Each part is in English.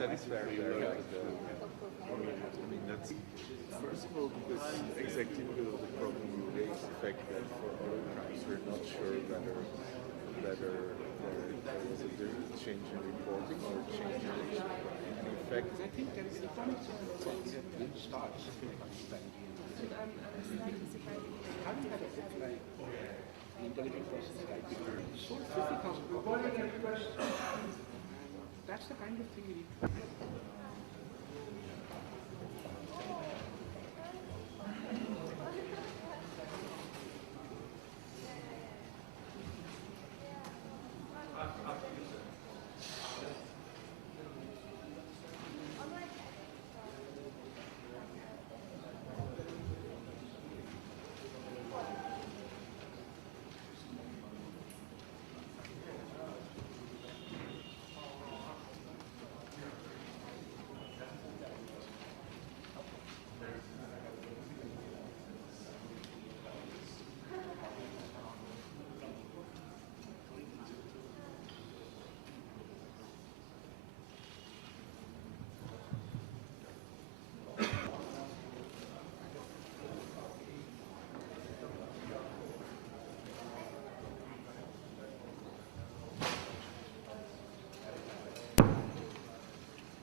satisfied with I mean, that's first of all because exactly because of the problem you raised, the fact that for other crimes we're not sure whether there was a change in reporting or a change in action. And in fact, I think there is a point that didn't start strategy. How do you have a book like the intelligence process like so 50,000 copies? That's the kind of thing you need to do.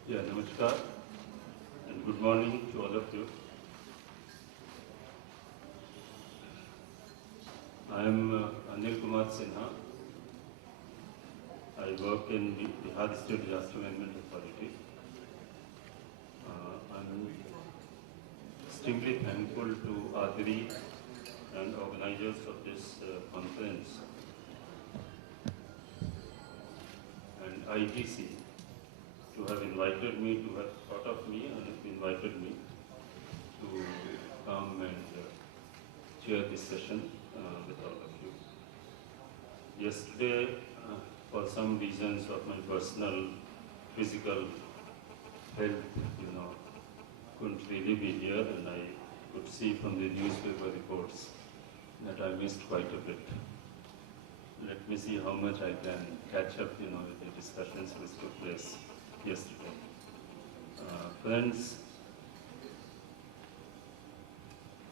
Yeah, namaskar and good morning to all of you. I am Anil Kumar Sinha. I work in the Bihar State Disaster Management Authority. I'm extremely thankful to ADRI and organizers of this conference and ITC to have invited me, to have thought of me and have invited me to come and chair this session with all of you. Yesterday, for some reasons of my personal physical health, couldn't really be here, and I could see from the newspaper reports that I missed quite a bit. Let me see how much I can catch up, with the discussions which took place yesterday. Friends,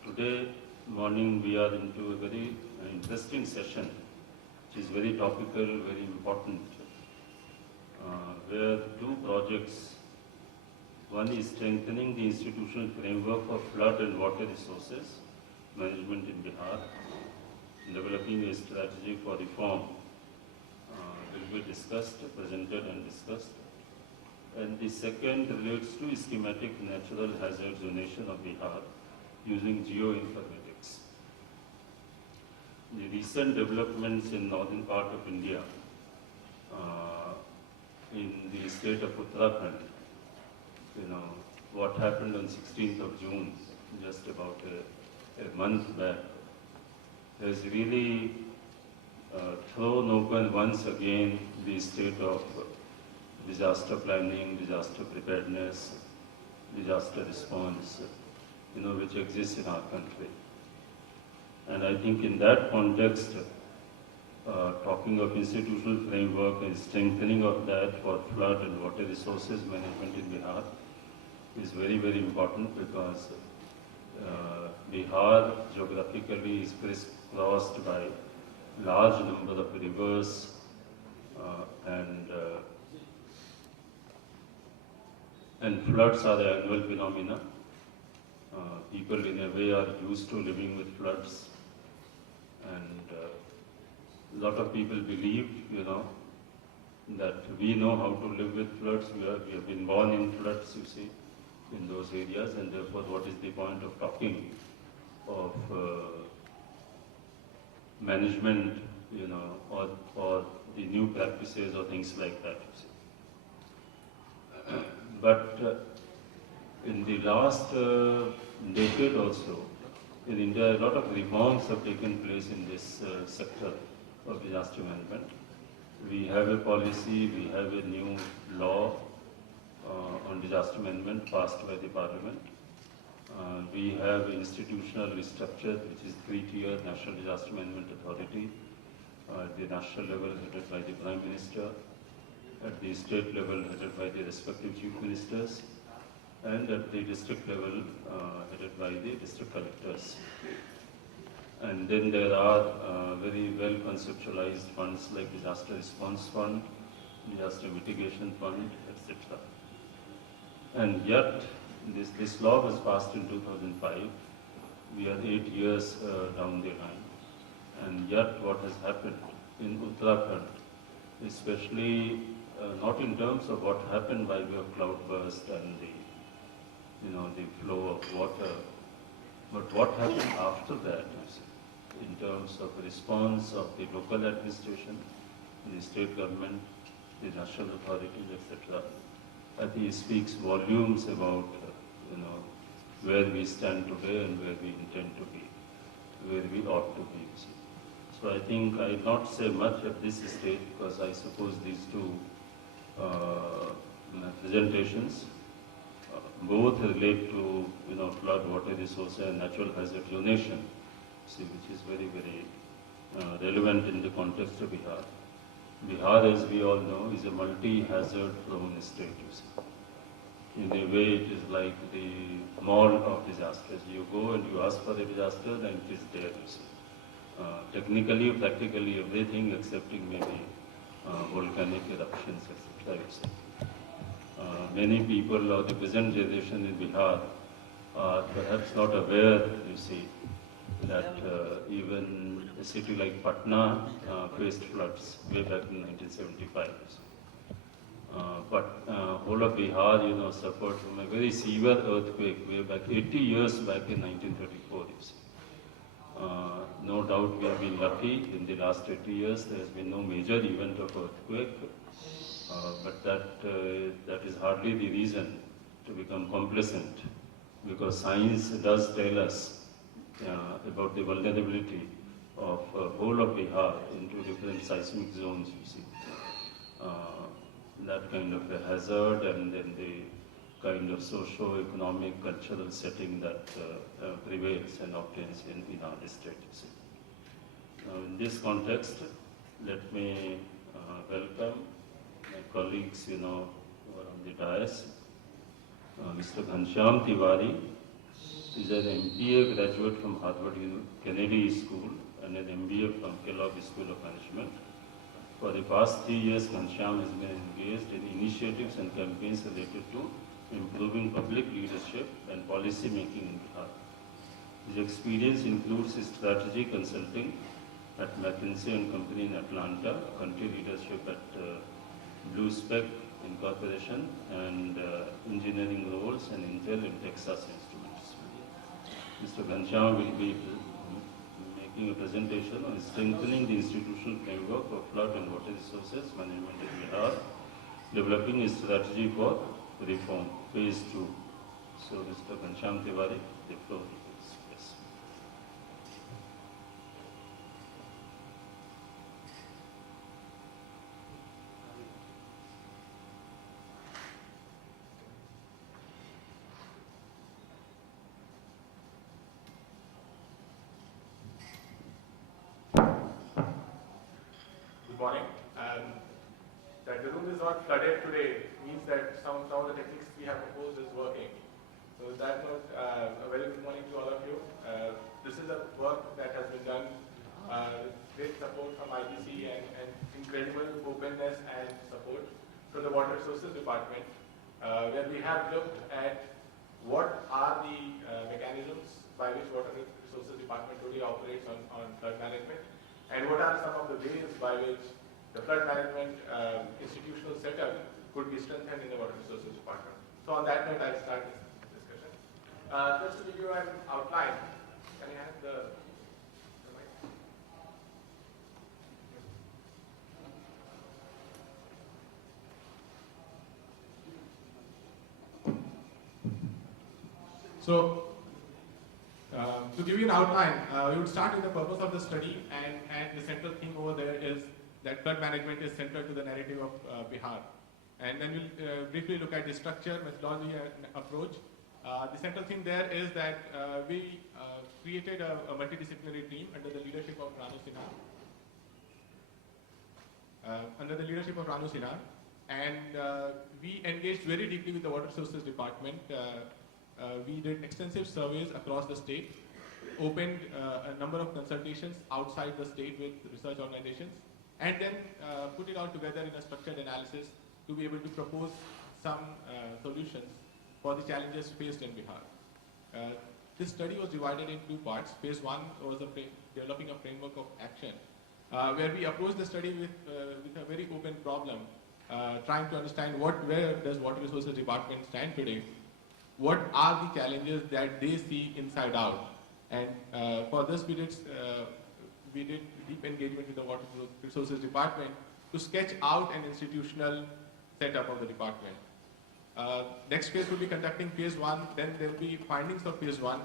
today morning we are into a very interesting session, which is very topical, very important, where two projects. One is strengthening the institutional framework for flood and water resources management in Bihar, developing a strategy for reform will be discussed, presented and discussed. And the second relates to schematic natural hazard zonation of Bihar using geoinformatics. The recent developments in northern part of India, in the state of Uttarakhand, what happened on 16th of June, just about a month back, has really thrown open once again the state of disaster planning, disaster preparedness, disaster response, which exists in our country. And I think in that context, talking of institutional framework and strengthening of that for flood and water resources management in Bihar is very, very important, because Bihar geographically is crisscrossed by large number of rivers and floods are the annual phenomena. People in a way are used to living with floods, and a lot of people believe, that we know how to live with floods. We have been born in floods, you see, in those areas, and therefore what is the point of talking of management, or the new practices or things like that, you see. But in the last decade also, in India, a lot of reforms have taken place in this sector of disaster management. We have a policy, we have a new law on disaster management passed by the Parliament. We have institutional restructure, which is 3-tier National Disaster Management Authority at the national level, headed by the Prime Minister. at the state level headed by the respective chief ministers, and at the district level headed by the district collectors. And then there are very well conceptualized funds like Disaster Response Fund, Disaster Mitigation Fund, etc. And yet, this law was passed in 2005. We are 8 years down the line. And yet what has happened in Uttarakhand, especially not in terms of what happened by way of cloudburst and the flow of water, but what happened after that is in terms of response of the local administration, the state government, the national authorities, etc. I think it speaks volumes about where we stand today and where we intend to be, where we ought to be. So I think I'll not say much at this stage because I suppose these two presentations both relate to flood, water resource and natural hazard zonation, which is very, very relevant in the context of Bihar. Bihar, as we all know, is a multi-hazard prone state. In a way, it is like the mall of disasters. You go and you ask for a disaster, and it is there. Technically, practically everything excepting maybe volcanic eruptions, etc. Many people of the present generation in Bihar are perhaps not aware, that even a city like Patna faced floods way back in 1975. But whole of Bihar, suffered from a very severe earthquake way back 80 years back in 1934. No doubt we have been lucky in the last 80 years. There has been no major event of earthquake, but that is hardly the reason to become complacent, because science does tell us about the vulnerability of whole of Bihar into different seismic zones. That kind of a hazard, and then the kind of socio-economic, cultural setting that prevails and obtains in our state. Now, in this context, let me welcome my colleagues, who are on the dais. Mr. Ghanshyam Tiwari is an MBA graduate from Harvard Kennedy School and an MBA from Kellogg School of Management. For the past 3 years, Ghanshyam has been engaged in initiatives and campaigns related to improving public leadership and policy making in Bihar. His experience includes strategy consulting at McKinsey and Company in Atlanta, country leadership at Blue Spec Incorporation, and engineering roles and Intel and Texas Instruments. Mr. Ghanshyam will be making a presentation on strengthening the institutional framework of flood and water resources management in Bihar, developing a strategy for reform, phase 2. So, Mr. Ghanshyam Tiwari, the floor is yours. Good morning. That the room is not flooded today means that some of the techniques we have proposed is working. So with that note, a very good morning to all of you. This is a work that has been done with great support from IBC and incredible openness and support from the Water Resources Department, where we have looked at what are the mechanisms by which Water Resources Department really operates on flood management, and what are some of the ways by which the flood management institutional setup could be strengthened in the Water Resources Department. So on that note, I'll start this discussion. Just to give you an outline, can you have the mic? So, to give you an outline, we would start with the purpose of the study, and the central theme over there is that flood management is central to the narrative of Bihar. And then we'll briefly look at the structure, methodology, and approach. The central theme there is that we created a multidisciplinary team under the leadership of Ranu Sinha. And we engaged very deeply with the Water Resources Department. We did extensive surveys across the state, opened a number of consultations outside the state with research organizations, and then put it all together in a structured analysis to be able to propose some solutions for the challenges faced in Bihar. This study was divided in two parts. Phase one was developing a framework of action, where we approached the study with a very open problem, trying to understand where does Water Resources Department stand today, what are the challenges that they see inside out, and for this we did deep engagement with the Water Resources Department to sketch out an institutional setup of the department. Next phase will be conducting phase one, then there will be findings of phase one.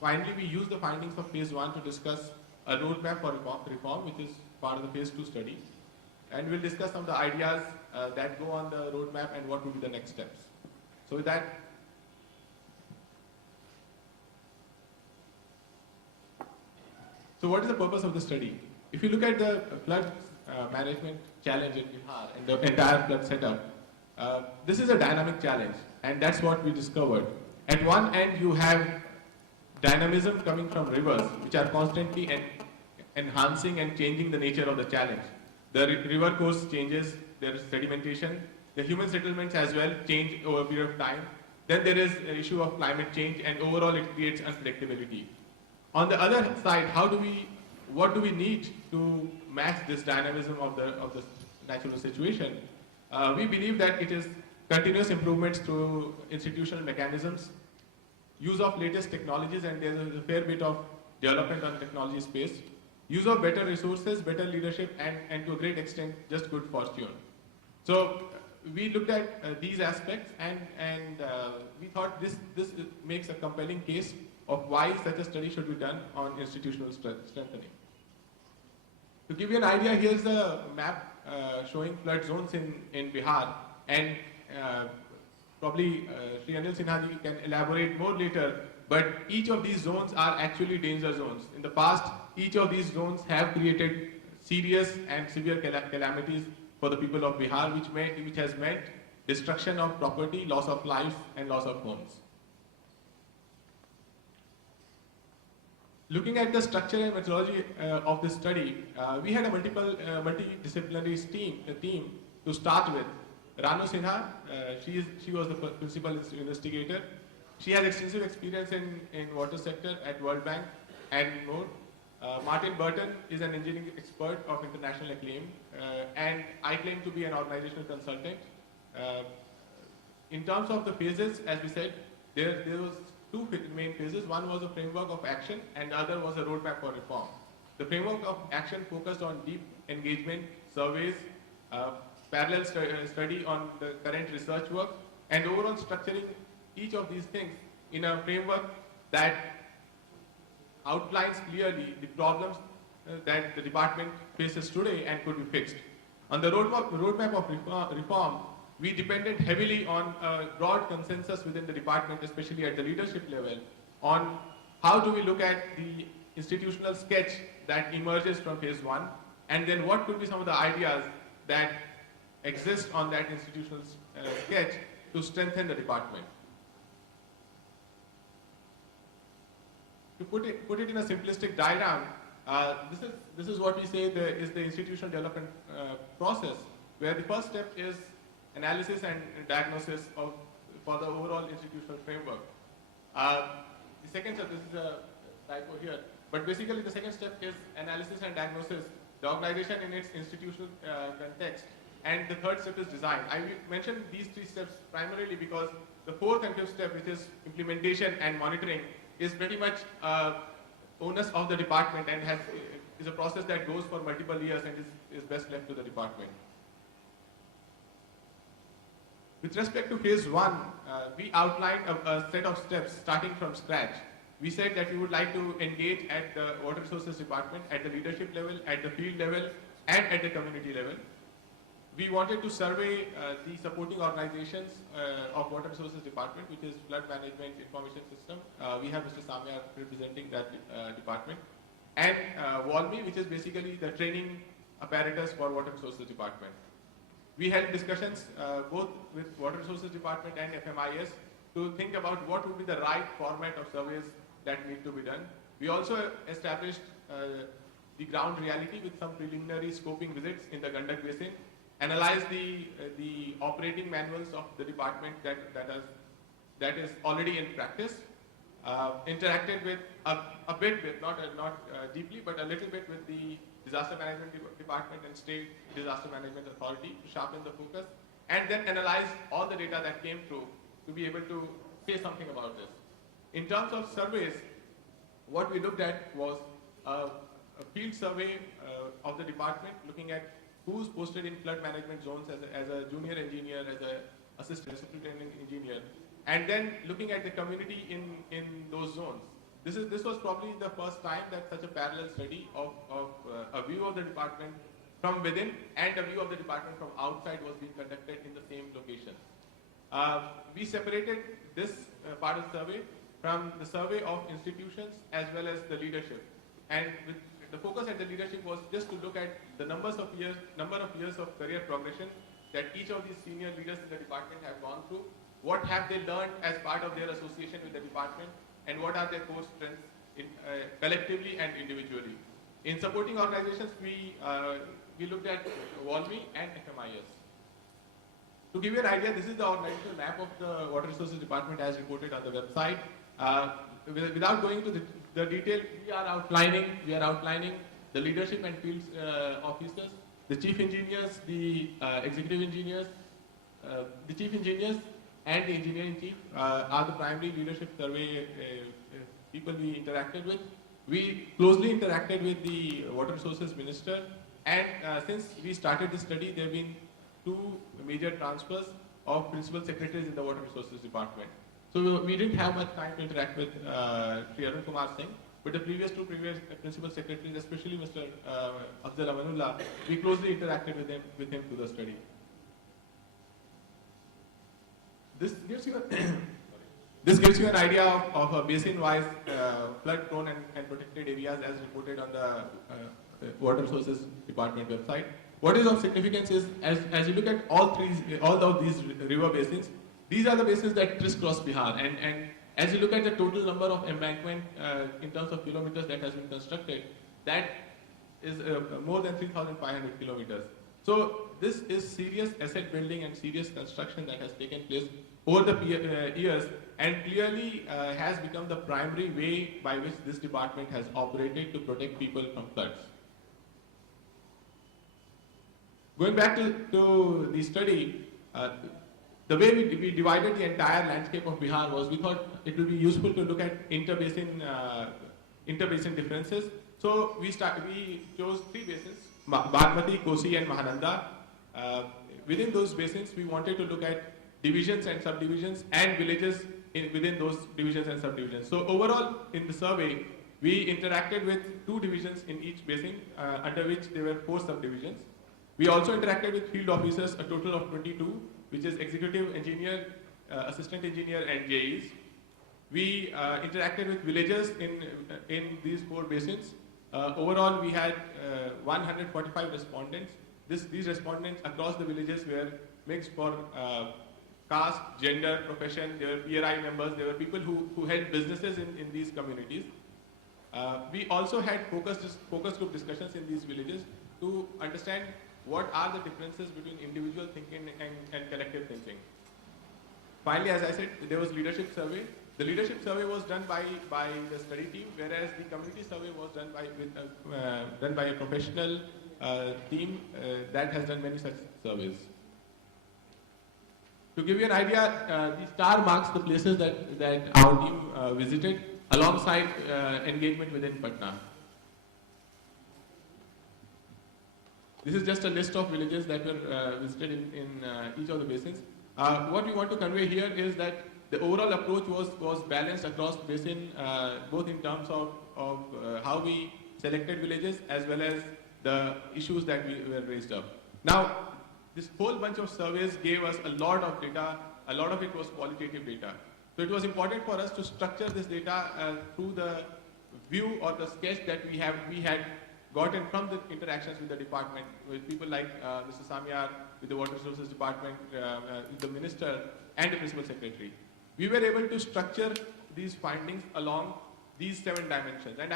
Finally, we use the findings of phase one to discuss a roadmap for reform, which is part of the phase two study. And we'll discuss some of the ideas that go on the roadmap and what will be the next steps. So with that, so what is the purpose of the study? If you look at the flood management challenge in Bihar and the entire flood setup, this is a dynamic challenge, and that's what we discovered. At one end, you have dynamism coming from rivers, which are constantly enhancing and changing the nature of the challenge. The river course changes, there is sedimentation, the human settlements as well change over a period of time. Then there is an issue of climate change, and overall it creates unpredictability. On the other side, what do we need to match this dynamism of the natural situation? We believe that it is continuous improvements through institutional mechanisms, use of latest technologies, and there is a fair bit of development on technology space, use of better resources, better leadership, and to a great extent, just good fortune. So we looked at these aspects, and we thought this makes a compelling case of why such a study should be done on institutional strengthening. To give you an idea, here's the map showing flood zones in Bihar, and probably Sri Anil Sinha ji can elaborate more later, but each of these zones are actually danger zones. In the past, each of these zones have created serious and severe calamities for the people of Bihar, which has meant destruction of property, loss of life, and loss of homes. Looking at the structure and methodology of this study, we had a multidisciplinary team to start with. Ranu Sinha, she was the principal investigator. She has extensive experience in water sector at World Bank and more. Martin Burton is an engineering expert of international acclaim, and I claim to be an organizational consultant. In terms of the phases, as we said, there was two main phases. One was a framework of action, and the other was a roadmap for reform. The framework of action focused on deep engagement, surveys, parallel study on the current research work, and overall structuring each of these things in a framework that outlines clearly the problems that the department faces today and could be fixed. On the roadmap of reform, we depended heavily on a broad consensus within the department, especially at the leadership level, on how do we look at the institutional sketch that emerges from phase one, and then what could be some of the ideas that exist on that institutional sketch to strengthen the department. To put it in a simplistic diagram, this is what we say is the institutional development process, where the first step is analysis and diagnosis for the overall institutional framework. The second step, this is a typo here, but basically the second step is analysis and diagnosis, the organization in its institutional context, and the third step is design. I mentioned these three steps primarily because the fourth and fifth step, which is implementation and monitoring, is pretty much onus of the department and is a process that goes for multiple years and is best left to the department. With respect to phase one, we outlined a set of steps starting from scratch. We said that we would like to engage at the Water Resources Department, at the leadership level, at the field level, and at the community level. We wanted to survey the supporting organizations of Water Resources Department, which is Flood Management Information System. We have Mr. Samya representing that department. And WALMI, which is basically the training apparatus for Water Resources Department. we held discussions both with Water Resources Department and FMIS to think about what would be the right format of surveys that need to be done. We also established the ground reality with some preliminary scoping visits in the Gandak Basin, analyzed the operating manuals of the department that is already in practice, interacted with a bit with, not deeply, but a little bit with the Disaster Management Department and State Disaster Management Authority to sharpen the focus, and then analyze all the data that came through to be able to say something about this. In terms of surveys, what we looked at was a field survey of the department, looking at who's posted in flood management zones as a junior engineer, as an assistant superintendent engineer, and then looking at the community in those zones. This was probably the first time that such a parallel study of a view of the department from within and a view of the department from outside was being conducted in the same location. We separated this part of the survey from the survey of institutions as well as the leadership. And the focus at the leadership was just to look at the number of years of career progression that each of these senior leaders in the department have gone through. What have they learned as part of their association with the department, and what are their core strengths collectively and individually. In supporting organizations, we looked at WALMI and FMIS. To give you an idea, this is the organizational map of the Water Resources Department as reported on the website. Without going into the detail, we are outlining the leadership and field officers, the chief engineers, the executive engineers, the chief engineers and the engineering chief are the primary leadership survey people we interacted with. We closely interacted with the Water Resources Minister, and since we started this study, there have been 2 major transfers of principal secretaries in the Water Resources Department. So we didn't have much time to interact with Sri Arun Kumar Singh, but the previous principal secretaries, especially Mr. Afzal Amanullah, we closely interacted with him through the study. This gives you an idea of a basin-wise flood-prone and protected areas as reported on the Water Resources Department website. What is of significance is, as you look at all of these river basins, these are the basins that crisscross Bihar, and as you look at the total number of embankment in terms of kilometers that has been constructed, that is more than 3,500 kilometers. So this is serious asset building and serious construction that has taken place over the years, and clearly has become the primary way by which this department has operated to protect people from floods. Going back to the study, the way we divided the entire landscape of Bihar was, we thought it would be useful to look at interbasin differences. So we chose 3 basins, Bagmati, Kosi and Mahananda. Within those basins, we wanted to look at divisions and subdivisions and villages within those divisions and subdivisions. So overall, in the survey, we interacted with 2 divisions in each basin, under which there were 4 subdivisions. We also interacted with field officers, a total of 22, which is executive engineer, assistant engineer and JEs. We interacted with villagers in these 4 basins. Overall, we had 145 respondents. These respondents across the villages were mixed for caste, gender, profession. There were PRI members. There were people who held businesses in these communities. We also had focus group discussions in these villages to understand what are the differences between individual thinking and collective thinking. Finally, as I said, there was leadership survey. The leadership survey was done by the study team, whereas the community survey was done by a professional team that has done many such surveys. To give you an idea, the star marks the places that our team visited alongside engagement within Patna. This is just a list of villages that were visited in each of the basins. What we want to convey here is that the overall approach was balanced across the basin, both in terms of how we selected villages as well as the issues that were raised up. Now, this whole bunch of surveys gave us a lot of data. A lot of it was qualitative data. So it was important for us to structure this data through the view or the sketch that we had gotten from the interactions with the department, with people like Mr. Samyar, with the Water Resources Department, with the Minister and the Principal Secretary. We were able to structure these findings along these 7 dimensions. And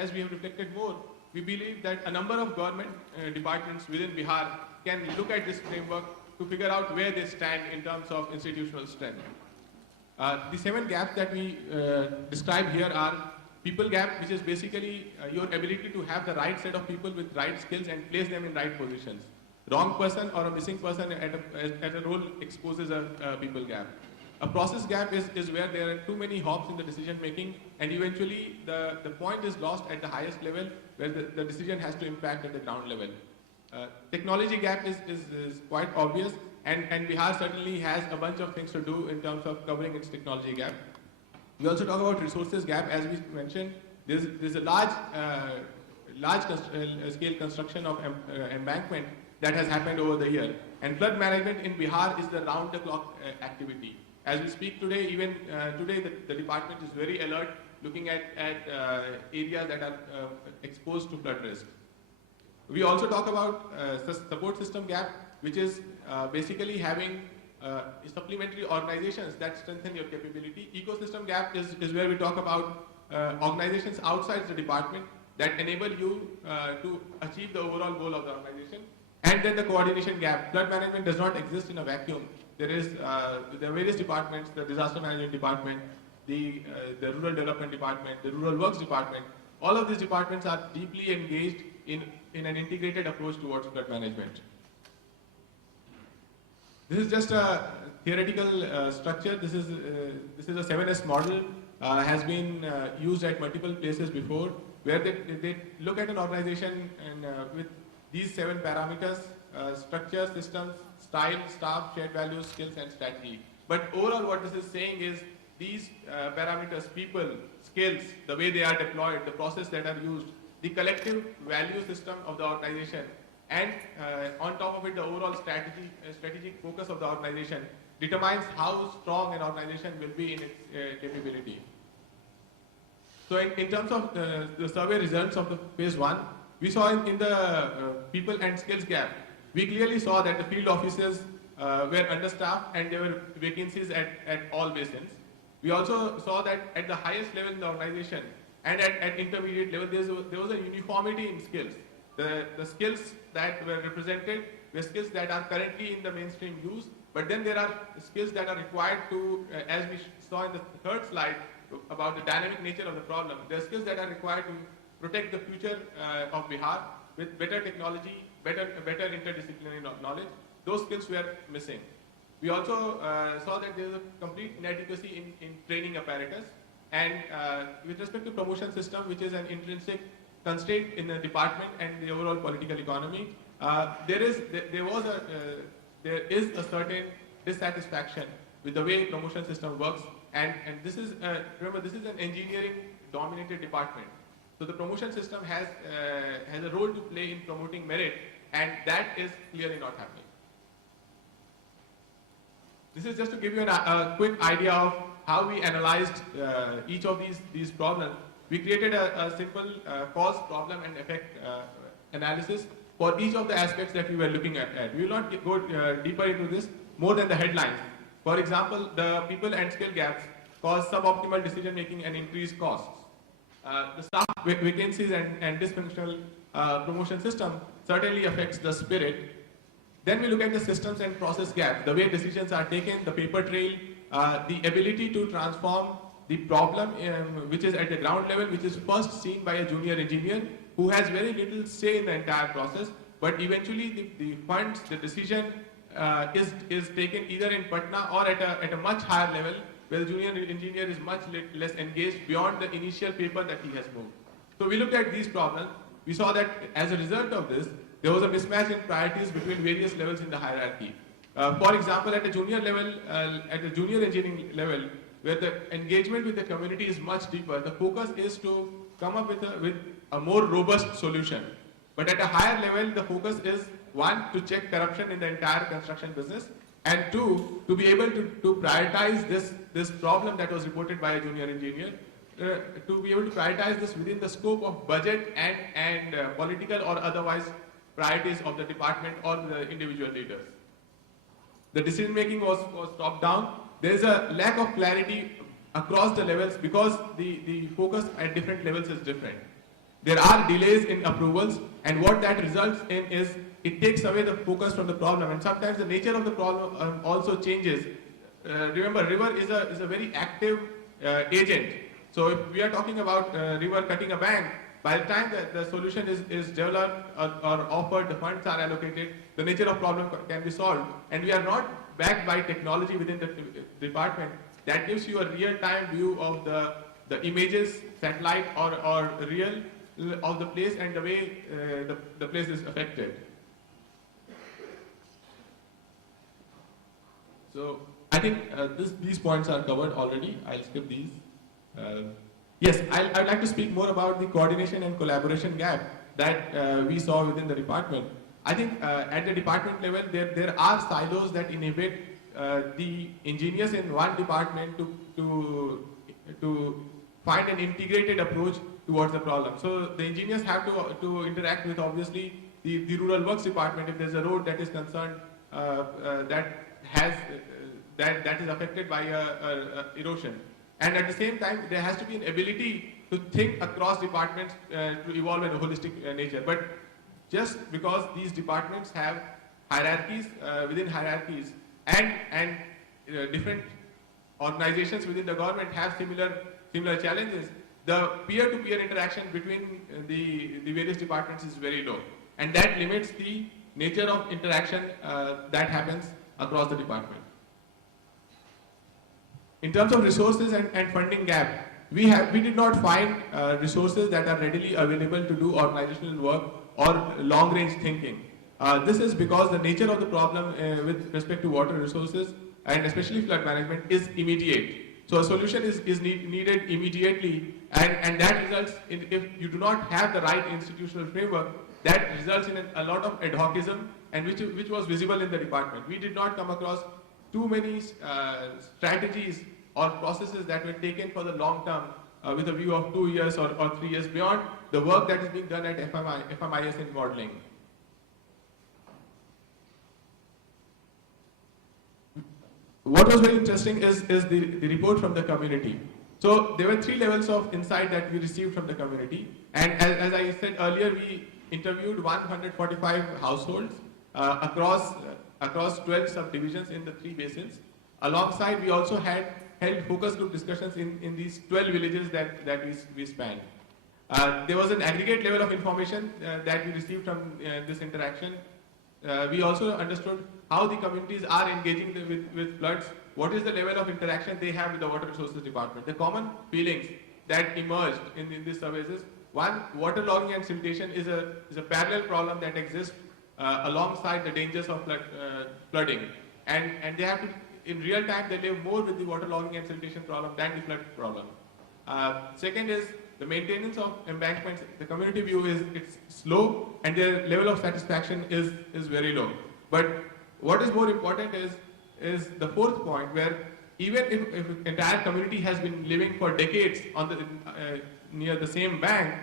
as we have reflected more, we believe that a number of government departments within Bihar can look at this framework to figure out where they stand in terms of institutional strength. The 7 gaps that we describe here are people gap, which is basically your ability to have the right set of people with right skills and place them in right positions. Wrong person or a missing person at a role exposes a people gap. A process gap is where there are too many hops in the decision making, and eventually the point is lost at the highest level where the decision has to impact at the ground level. Technology gap is quite obvious, and Bihar certainly has a bunch of things to do in terms of covering its technology gap. We also talk about resources gap. As we mentioned, there's a large scale construction of embankment that has happened over the year. And flood management in Bihar is the round-the-clock activity. As we speak today, even today the department is very alert, looking at areas that are exposed to flood risk. We also talk about support system gap, which is basically having supplementary organizations that strengthen your capability. Ecosystem gap is where we talk about organizations outside the department that enable you to achieve the overall goal of the organization. And then the coordination gap. Flood management does not exist in a vacuum. There are various departments, the disaster management department, the rural development department, the rural works department. All of these departments are deeply engaged in an integrated approach towards flood management. This is just a theoretical structure. This is a 7S model, has been used at multiple places before, where they look at an organization and with these 7 parameters: structure, systems, style, staff, shared values, skills, and strategy. But overall, what this is saying is these parameters, people, skills, the way they are deployed, the process that are used, the collective value system of the organization, and on top of it, the overall strategic focus of the organization determines how strong an organization will be in its capability. So in terms of the survey results of the phase 1, we saw in the people and skills gap, we clearly saw that the field officers were understaffed and there were vacancies at all basins. We also saw that at the highest level in the organization and at intermediate level, there was a uniformity in skills. The skills that were represented were skills that are currently in the mainstream use, but then there are skills that are required to, as we saw in the 3rd slide about the dynamic nature of the problem, there are skills that are required to protect the future of Bihar with better technology, better interdisciplinary knowledge. Those skills were missing. We also saw that there is a complete inadequacy in training apparatus, and with respect to promotion system, which is an intrinsic constraint in the department and the overall political economy, there is a certain dissatisfaction with the way promotion system works, and this is remember, this is an engineering dominated department. So the promotion system has a role to play in promoting merit, and that is clearly not happening. This is just to give you a quick idea of how we analyzed each of these problems. We created a simple cause, problem, and effect analysis for each of the aspects that we were looking at. We will not go deeper into this more than the headlines. For example, the people and skill gaps cause suboptimal decision making and increased costs. The staff vacancies and dysfunctional promotion system certainly affects the spirit. Then we look at the systems and process gap, the way decisions are taken, the paper trail, the ability to transform the problem which is at the ground level, which is first seen by a junior engineer who has very little say in the entire process, but eventually the funds, the decision is taken either in Patna or at a much higher level, where the junior engineer is much less engaged beyond the initial paper that he has moved. So we looked at these problems. We saw that as a result of this, there was a mismatch in priorities between various levels in the hierarchy. For example, at the junior level, at the junior engineering level, where the engagement with the community is much deeper, the focus is to come up with a more robust solution. But at a higher level, the focus is, 1, to check corruption in the entire construction business, and 2, to be able to prioritize this problem that was reported by a junior engineer to be able to prioritize this within the scope of budget and political or otherwise priorities of the department or the individual leaders. The decision making was top down. There is a lack of clarity across the levels because the focus at different levels is different. There are delays in approvals, and what that results in is it takes away the focus from the problem, and sometimes the nature of the problem also changes. Remember, river is a very active agent. So if we are talking about river cutting a bank, by the time the solution is developed or offered, the funds are allocated, the nature of problem can be solved, and we are not backed by technology within the department that gives you a real-time view of the images, satellite or real of the place and the way the place is affected. So I think these points are covered already. I'll skip these. Yes, I'd like to speak more about the coordination and collaboration gap that we saw within the department. I think at the department level, there are silos that inhibit the engineers in one department to find an integrated approach towards the problem. So the engineers have to interact with obviously the rural works department if there's a road that is concerned that is affected by erosion. And at the same time, there has to be an ability to think across departments to evolve in a holistic nature. But just because these departments have hierarchies within hierarchies and different organizations within the government have similar challenges, the peer-to-peer interaction between the various departments is very low. And that limits the nature of interaction that happens across the department. In terms of resources and funding gap, we did not find resources that are readily available to do organizational work or long-range thinking. This is because the nature of the problem with respect to water resources and especially flood management is immediate. So a solution is needed immediately, and that results in, if you do not have the right institutional framework, that results in a lot of ad hocism, and which was visible in the department. We did not come across too many strategies or processes that were taken for the long term with a view of 2 years or 3 years beyond the work that is being done at FMIS in modeling. What was very interesting is the report from the community. So there were 3 levels of insight that we received from the community, and as I said earlier, we interviewed 145 households across 12 subdivisions in the 3 basins. Alongside, we also had held focus group discussions in these 12 villages that we spanned. There was an aggregate level of information that we received from this interaction. We also understood how the communities are engaging with floods, what is the level of interaction they have with the water resources department. The common feelings that emerged in these surveys is, one, waterlogging and siltation is a parallel problem that exists alongside the dangers of flooding, and they have to, in real time, they live more with the waterlogging and siltation problem than the flood problem. Second is the maintenance of embankments. The community view is it's slow and their level of satisfaction is very low. But what is more important is the 4th point, where even if entire community has been living for decades on the near the same bank,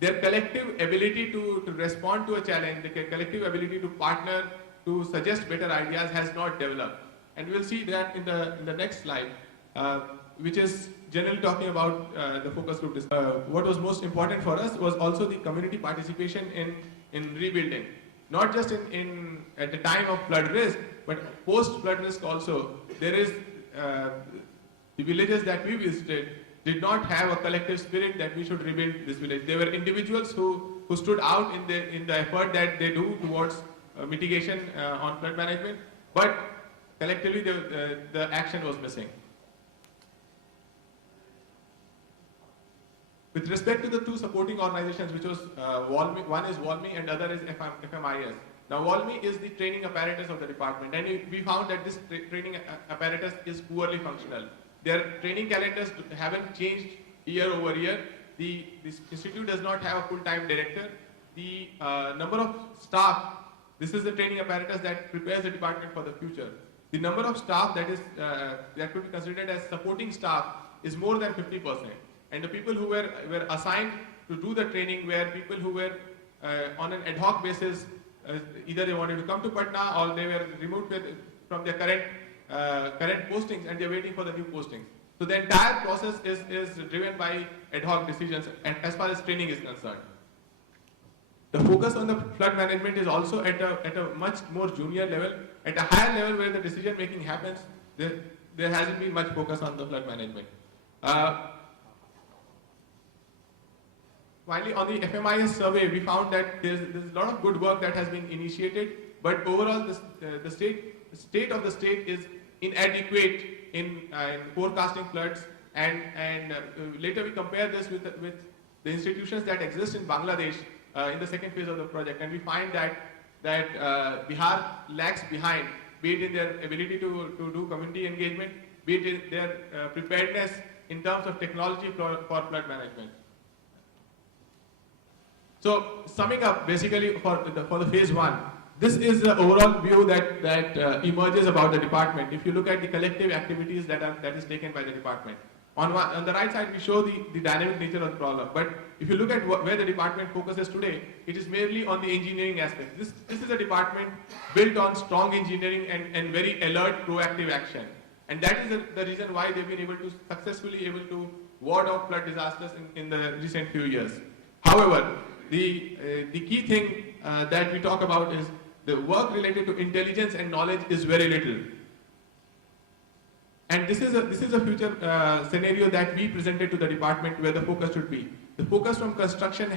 their collective ability to respond to a challenge, the collective ability to partner, to suggest better ideas has not developed. And we'll see that in the next slide, which is generally talking about the focus group. What was most important for us was also the community participation in rebuilding, not just at the time of flood risk, but post flood risk also. There is the villages that we visited did not have a collective spirit that we should rebuild this village. There were individuals who stood out in the effort that they do towards mitigation on flood management, but collectively the action was missing. With respect to the 2 supporting organizations, which was one is WALMI and other is FMIS. Now WALMI is the training apparatus of the department, and we found that this training apparatus is poorly functional. Their training calendars haven't changed year over year. This institute does not have a full-time director. The number of staff, this is the training apparatus that prepares the department for the future. The number of staff that could be considered as supporting staff is more than 50%. And the people who were assigned to do the training were people who were on an ad hoc basis, either they wanted to come to Patna or they were removed from their current postings and they're waiting for the new postings. So the entire process is driven by ad hoc decisions and as far as training is concerned. The focus on the flood management is also at a much more junior level. At a higher level where the decision making happens, there hasn't been much focus on the flood management. Finally, on the FMIS survey, we found that there's a lot of good work that has been initiated, but overall the state of the state is inadequate in forecasting floods, and later we compare this with the institutions that exist in Bangladesh in the second phase of the project, and we find that Bihar lags behind, be it in their ability to do community engagement, be it in their preparedness in terms of technology for flood management. So summing up, basically for the phase one, this is the overall view that emerges about the department. If you look at the collective activities that is taken by the department, on the right side we show the dynamic nature of the problem. But if you look at where the department focuses today, it is merely on the engineering aspect. This is a department built on strong engineering and very alert, proactive action, and that is the reason why they've been successfully able to ward off flood disasters in the recent few years. However, the key thing that we talk about is the work related to intelligence and knowledge is very little. And this is a future scenario that we presented to the department where the focus should be. The focus from construction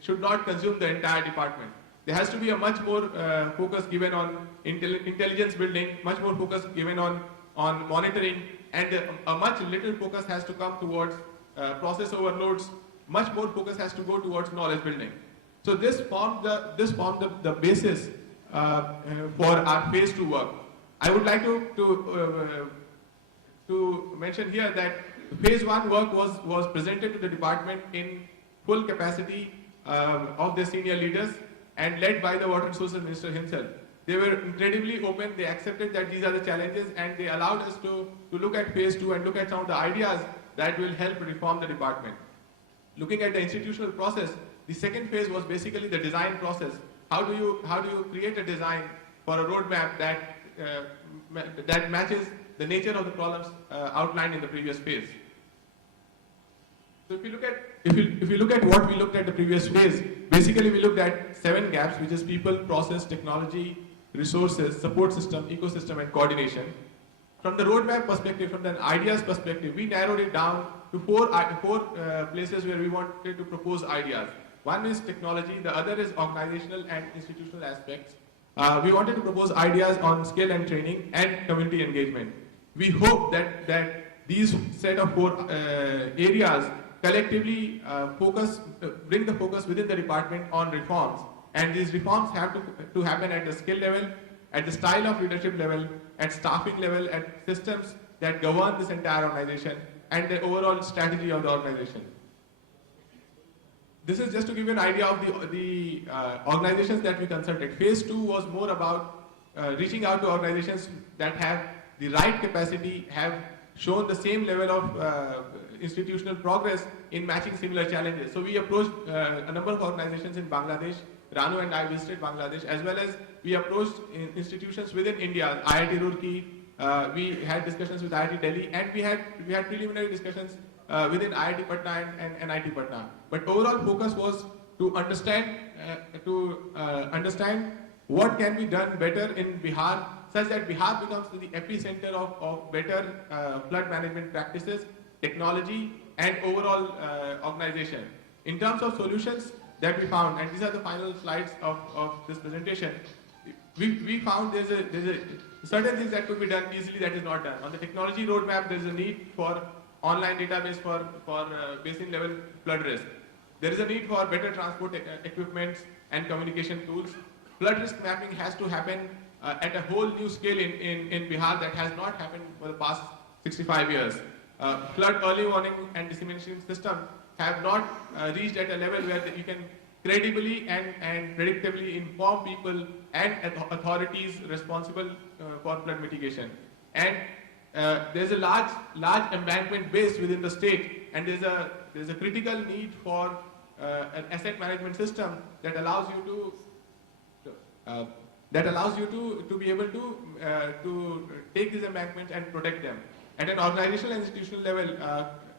should not consume the entire department. There has to be a much more focus given on intelligence building, much more focus given on monitoring, and a much little focus has to come towards process overloads. Much more focus has to go towards knowledge building. So this formed the basis for our phase 2 work. I would like to mention here that phase 1 work was presented to the department in full capacity of the senior leaders and led by the Water Resources Minister himself. They were incredibly open, they accepted that these are the challenges, and they allowed us to look at phase 2 and look at some of the ideas that will help reform the department. Looking at the institutional process, the second phase was basically the design process. How do you create a design for a roadmap that matches the nature of the problems outlined in the previous phase? So if you look at what we looked at the previous phase, basically we looked at 7 gaps, which is people, process, technology, resources, support system, ecosystem, and coordination. From the roadmap perspective, from the ideas perspective, we narrowed it down to four places where we wanted to propose ideas. One is technology, the other is organizational and institutional aspects. We wanted to propose ideas on skill and training and community engagement. We hope that these set of 4 areas collectively bring the focus within the department on reforms. And these reforms have to happen at the skill level, at the style of leadership level, at staffing level, at systems that govern this entire organization, and the overall strategy of the organization. This is just to give you an idea of the organizations that we consulted. Phase 2 was more about reaching out to organizations that have the right capacity, have shown the same level of institutional progress in matching similar challenges. So we approached a number of organizations in Bangladesh. Ranu and I visited Bangladesh, as well as we approached institutions within India, IIT Roorkee. We had discussions with IIT Delhi, and we had preliminary discussions within IIT Patna and NIT Patna. But overall focus was to understand what can be done better in Bihar, such that Bihar becomes the epicenter of better flood management practices, technology, and overall organization. In terms of solutions that we found, and these are the final slides of this presentation, we found there's a certain things that could be done easily that is not done. On the technology roadmap, there's a need for online database for basin level flood risk. There is a need for better transport equipment and communication tools. Flood risk mapping has to happen at a whole new scale in Bihar that has not happened for the past 65 years. Flood early warning and dissemination system have not reached at a level where you can credibly and predictably inform people and authorities responsible for flood mitigation. And there's a large embankment base within the state, and there's a critical need for an asset management system that allows you to be able to take these embankments and protect them. At an organizational and institutional level,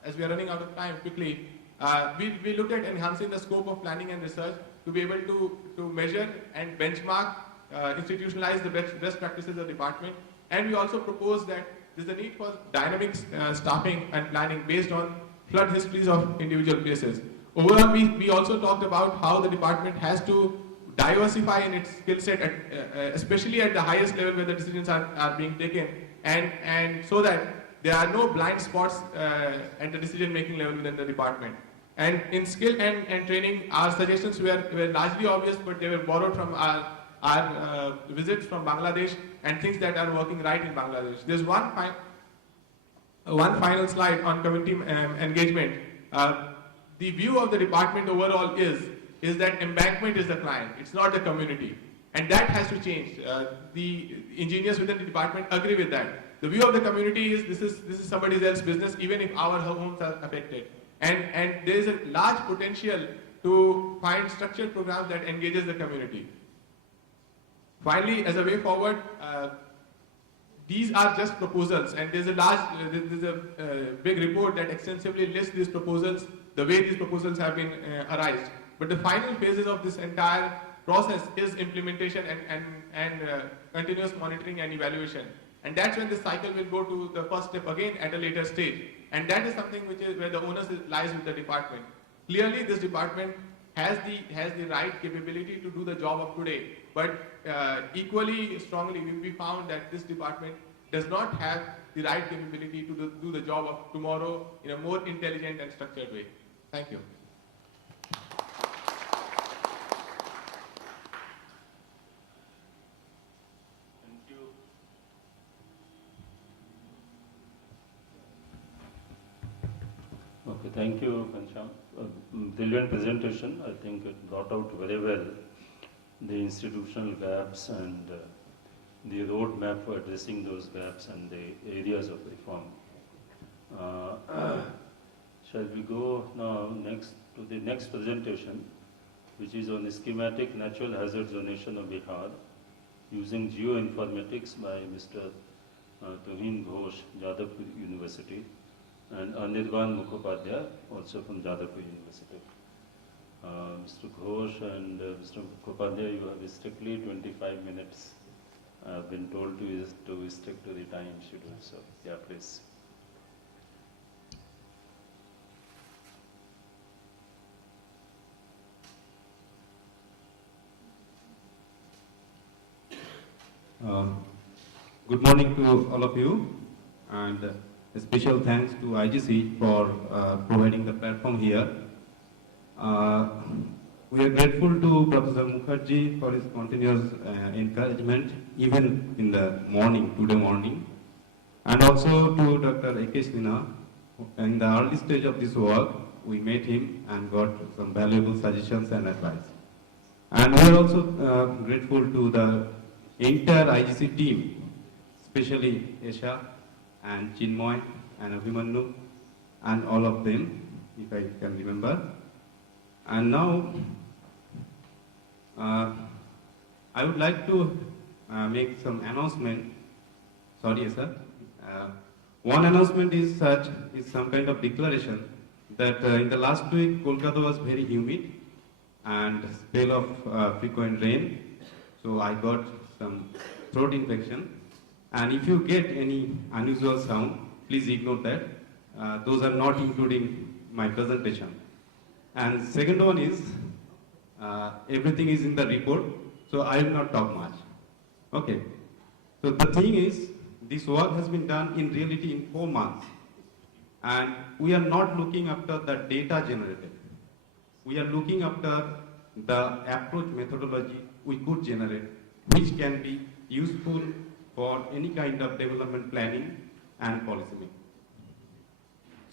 as we are running out of time quickly, we looked at enhancing the scope of planning and research to be able to measure and benchmark, institutionalize the best practices of the department. And we also proposed that there's a need for dynamic staffing and planning based on flood histories of individual places. Overall, we also talked about how the department has to diversify in its skill set, especially at the highest level where the decisions are being taken, and so that there are no blind spots at the decision-making level within the department. And in skill and training, our suggestions were largely obvious, but they were borrowed from our visits from Bangladesh and things that are working right in Bangladesh. There's one final slide on community engagement. The view of the department overall is that embankment is the client, it's not the community. And that has to change. The engineers within the department agree with that. The view of the community is this is somebody else's business, even if our homes are affected. And there is a large potential to find structured programs that engages the community. Finally, as a way forward, these are just proposals, and there's a big report that extensively lists these proposals, the way these proposals have been arised. But the final phases of this entire process is implementation and continuous monitoring and evaluation. And that's when the cycle will go to the first step again at a later stage. And that is something where the onus lies with the department. Clearly, this department has the right capability to do the job of today. But equally strongly, we found that this department does not have the right capability to do the job of tomorrow in a more intelligent and structured way. Thank you. Okay, thank you, Kancham. Brilliant presentation. I think it brought out very well the institutional gaps and the roadmap for addressing those gaps and the areas of reform. Shall we go now to the next presentation, which is on the schematic natural hazard zonation of Bihar using geoinformatics by Mr. Tuhin Ghosh, Jadavpur University, and Anirban Mukhopadhyay, also from Jadavpur University. Mr. Ghosh and Mr. Mukhopadhyay, you have strictly 25 minutes. I have been told to stick to the time schedule, so yeah, please. Good morning to all of you, and a special thanks to IGC for providing the platform here. We are grateful to Professor Mukherjee for his continuous encouragement, even in the morning, today morning, and also to Dr. A.K. Sinha. In the early stage of this work, we met him and got some valuable suggestions and advice. And we are also grateful to the entire IGC team, especially Esha and Chinmoy and Abhimanyu and all of them, if I can remember. And now, I would like to make some announcement. Sorry, sir. One announcement is some kind of declaration that in the last week, Kolkata was very humid and spell of frequent rain. So I got some throat infection. And if you get any unusual sound, please ignore that. Those are not including my presentation. And second one is, everything is in the report, so I will not talk much. Okay. So the thing is, this work has been done in reality in 4 months. And we are not looking after the data generated. We are looking after the approach methodology we could generate, which can be useful for any kind of development planning and policy making.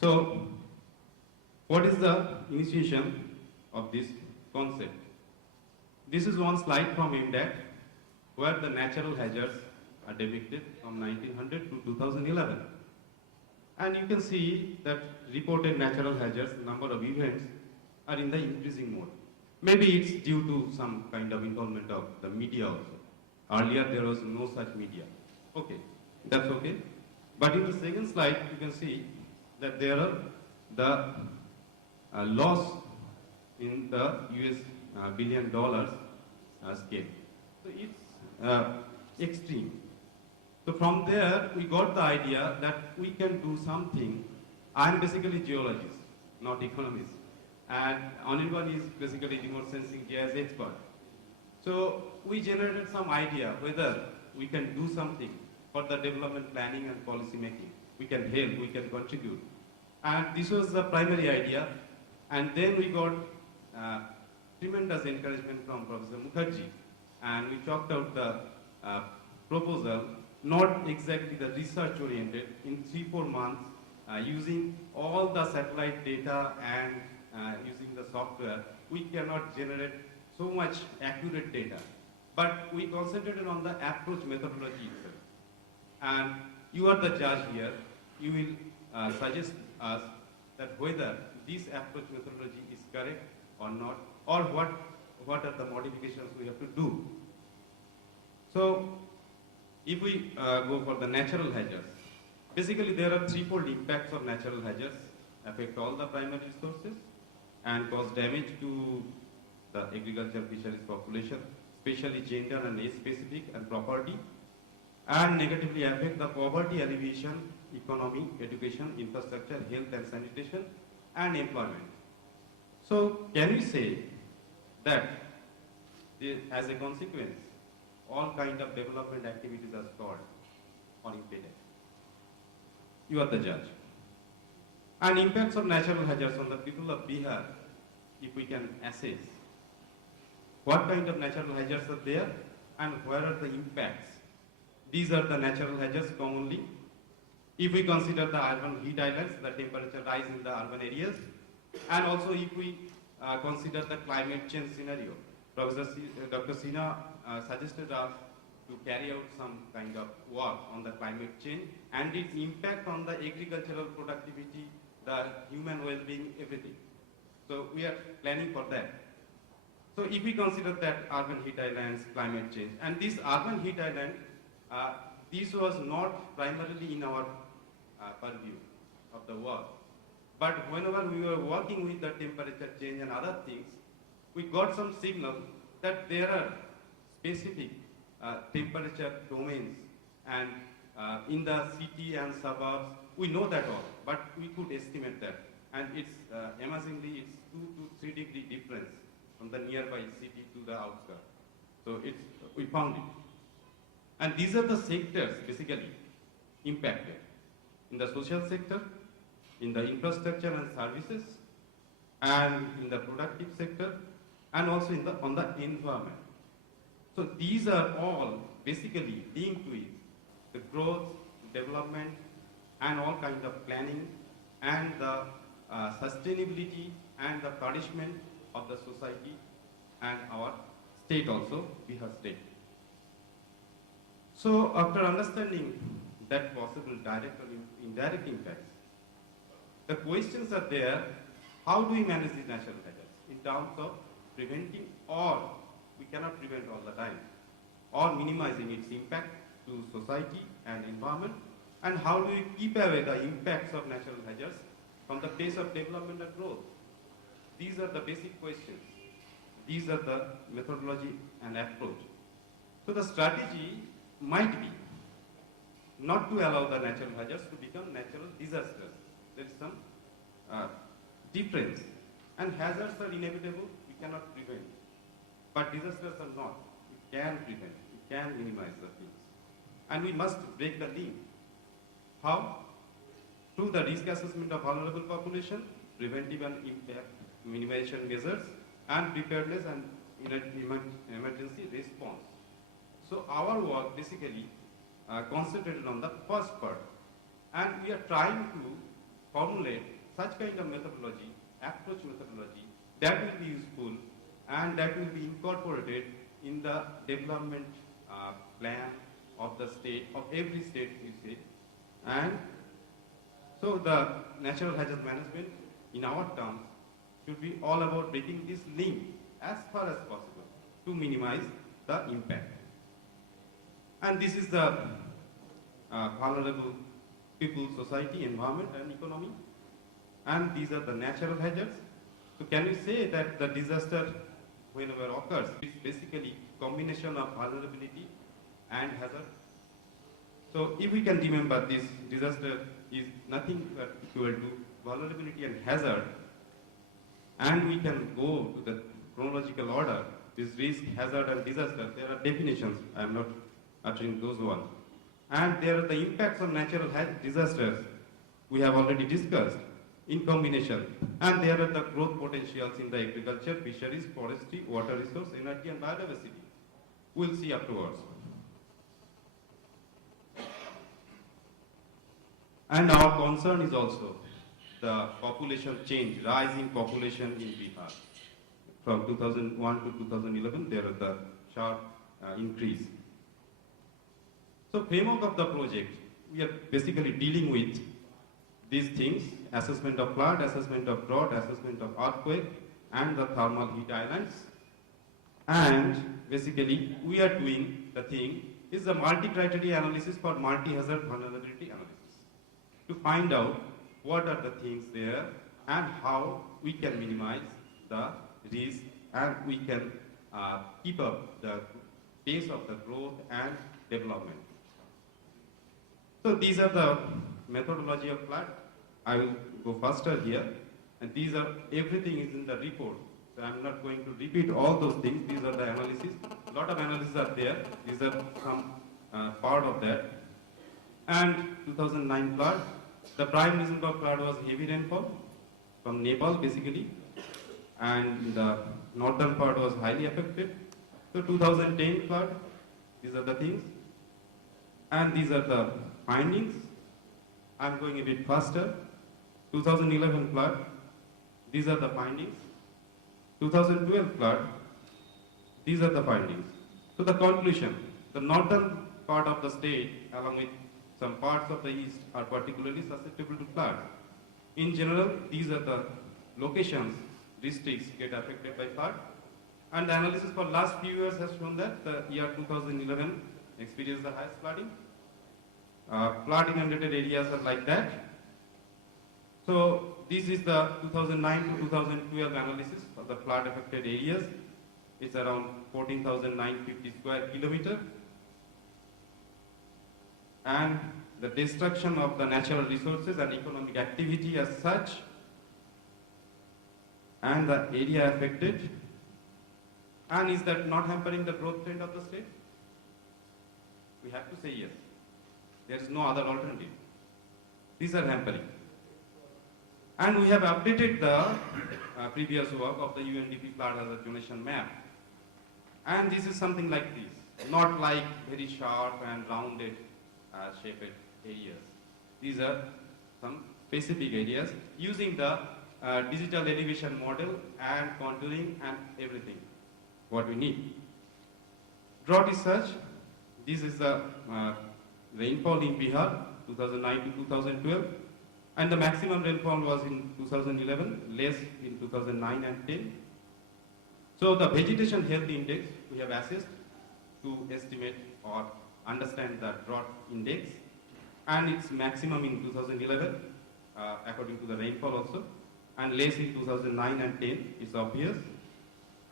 So, what is the initiation of this concept? This is one slide from IMDAC, where the natural hazards are depicted from 1900 to 2011. And you can see that reported natural hazards, number of events, are in the increasing mode. Maybe it's due to some kind of involvement of the media also. Earlier there was no such media. Okay, that's okay. But in the second slide, you can see that there are the loss in the US billion dollars scale. So it's extreme. So from there, we got the idea that we can do something. I'm basically geologist, not economist. And Anirban is basically remote sensing GIS expert. So we generated some idea whether we can do something for the development planning and policy making. We can help, we can contribute. And this was the primary idea. And then we got tremendous encouragement from Professor Mukherjee. And we chalked out the proposal, not exactly the research oriented, in 3-4 months, using all the satellite data and using the software, we cannot generate so much accurate data. But we concentrated on the approach methodology itself. And you are the judge here. You will suggest us that whether this approach methodology is correct or not, or what are the modifications we have to do. So, if we go for the natural hazards, basically there are threefold impacts of natural hazards, affect all the primary resources and cause damage to the agricultural fisheries population, especially gender and age specific and property, and negatively affect the poverty alleviation, economy, education, infrastructure, health and sanitation, and employment. So can we say that as a consequence, all kind of development activities are stalled or impeded? You are the judge. And impacts of natural hazards on the people of Bihar, if we can assess what kind of natural hazards are there and where are the impacts. These are the natural hazards commonly. If we consider the urban heat islands, the temperature rise in the urban areas, and also if we consider the climate change scenario. Dr. Sinha suggested us to carry out some kind of work on the climate change and its impact on the agricultural productivity, the human well-being, everything. So we are planning for that. So if we consider that urban heat islands, climate change, and this urban heat island, this was not primarily in our purview of the work. But whenever we were working with the temperature change and other things, we got some signal that there are specific temperature domains, and in the city and suburbs, we know that all, but we could estimate that. And it's amazingly, it's 2 to 3 degree difference from the nearby city to the outskirts. So we found it. And these are the sectors basically impacted. In the social sector, in the infrastructure and services, and in the productive sector, and also on the environment. So these are all basically linked with the growth, development, and all kinds of planning, and the sustainability and the flourishment of the society and our state also, Bihar state. So after understanding that possible direct or indirect impacts, the questions are there, how do we manage these natural hazards in terms of preventing, or we cannot prevent all the time, or minimizing its impact to society and environment, and how do we keep away the impacts of natural hazards from the pace of development and growth? These are the basic questions. These are the methodology and approach. So the strategy might be not to allow the natural hazards to become natural disasters. There is some difference. And hazards are inevitable, we cannot prevent. But disasters are not. We can prevent, we can minimize the things. And we must break the link. How? Through the risk assessment of vulnerable population, preventive and impact minimization measures, and preparedness and emergency response. So our work basically concentrated on the first part, and we are trying to formulate such kind of methodology, approach methodology, that will be useful and that will be incorporated in the development plan of the state, of every state we say. And so the natural hazard management in our terms should be all about breaking this link as far as possible to minimize the impact. And this is the vulnerable people, society, environment and economy. And these are the natural hazards. So can we say that the disaster whenever occurs is basically combination of vulnerability and hazard? So if we can remember this disaster is nothing but equal to vulnerability and hazard, and we can go to the chronological order, this risk, hazard and disaster, there are definitions, I am not uttering those ones. And there are the impacts of natural disasters we have already discussed in combination. And there are the growth potentials in the agriculture, fisheries, forestry, water resource, energy and biodiversity. We'll see afterwards. And our concern is also the population change, rising population in Bihar. From 2001 to 2011, there is the sharp increase. So framework of the project, we are basically dealing with these things: assessment of flood, assessment of drought, assessment of earthquake, and the thermal heat islands. And basically, we are doing the thing is the multi-criteria analysis for multi-hazard vulnerability analysis to find out what are the things there and how we can minimize the risk and we can keep up the pace of the growth and development. So these are the methodology of flood. I will go faster here. And these are, everything is in the report. So I'm not going to repeat all those things. These are the analysis. A lot of analysis are there. These are some part of that. And 2009 flood. The prime reason for flood was heavy rainfall from Nepal basically. And the northern part was highly affected. So 2010 flood. These are the things. And these are the findings. I'm going a bit faster. 2011 flood. These are the findings. 2012 flood. These are the findings. So the conclusion, the northern part of the state along with some parts of the east are particularly susceptible to flood. In general, these are the locations, districts get affected by flood. And the analysis for last few years has shown that the year 2011 experienced the highest flooding. Flood inundated areas are like that. So this is the 2009 to 2012 analysis of the flood affected areas. It's around 14,950 square kilometer. And the destruction of the natural resources and economic activity as such, and the area affected. And is that not hampering the growth trend of the state? We have to say yes. There is no other alternative. These are hampering. And we have updated the previous work of the UNDP flood hazard zonation map. And this is something like this, not like very sharp and rounded shaped areas. These are some specific areas using the digital elevation model and contouring and everything, what we need. Drought is such, this is the rainfall in Bihar, 2009 to 2012, and the maximum rainfall was in 2011, less in 2009 and 10. So the vegetation health index we have assessed to estimate or understand the drought index, and its maximum in 2011 according to the rainfall also, and less in 2009 and 10 is obvious.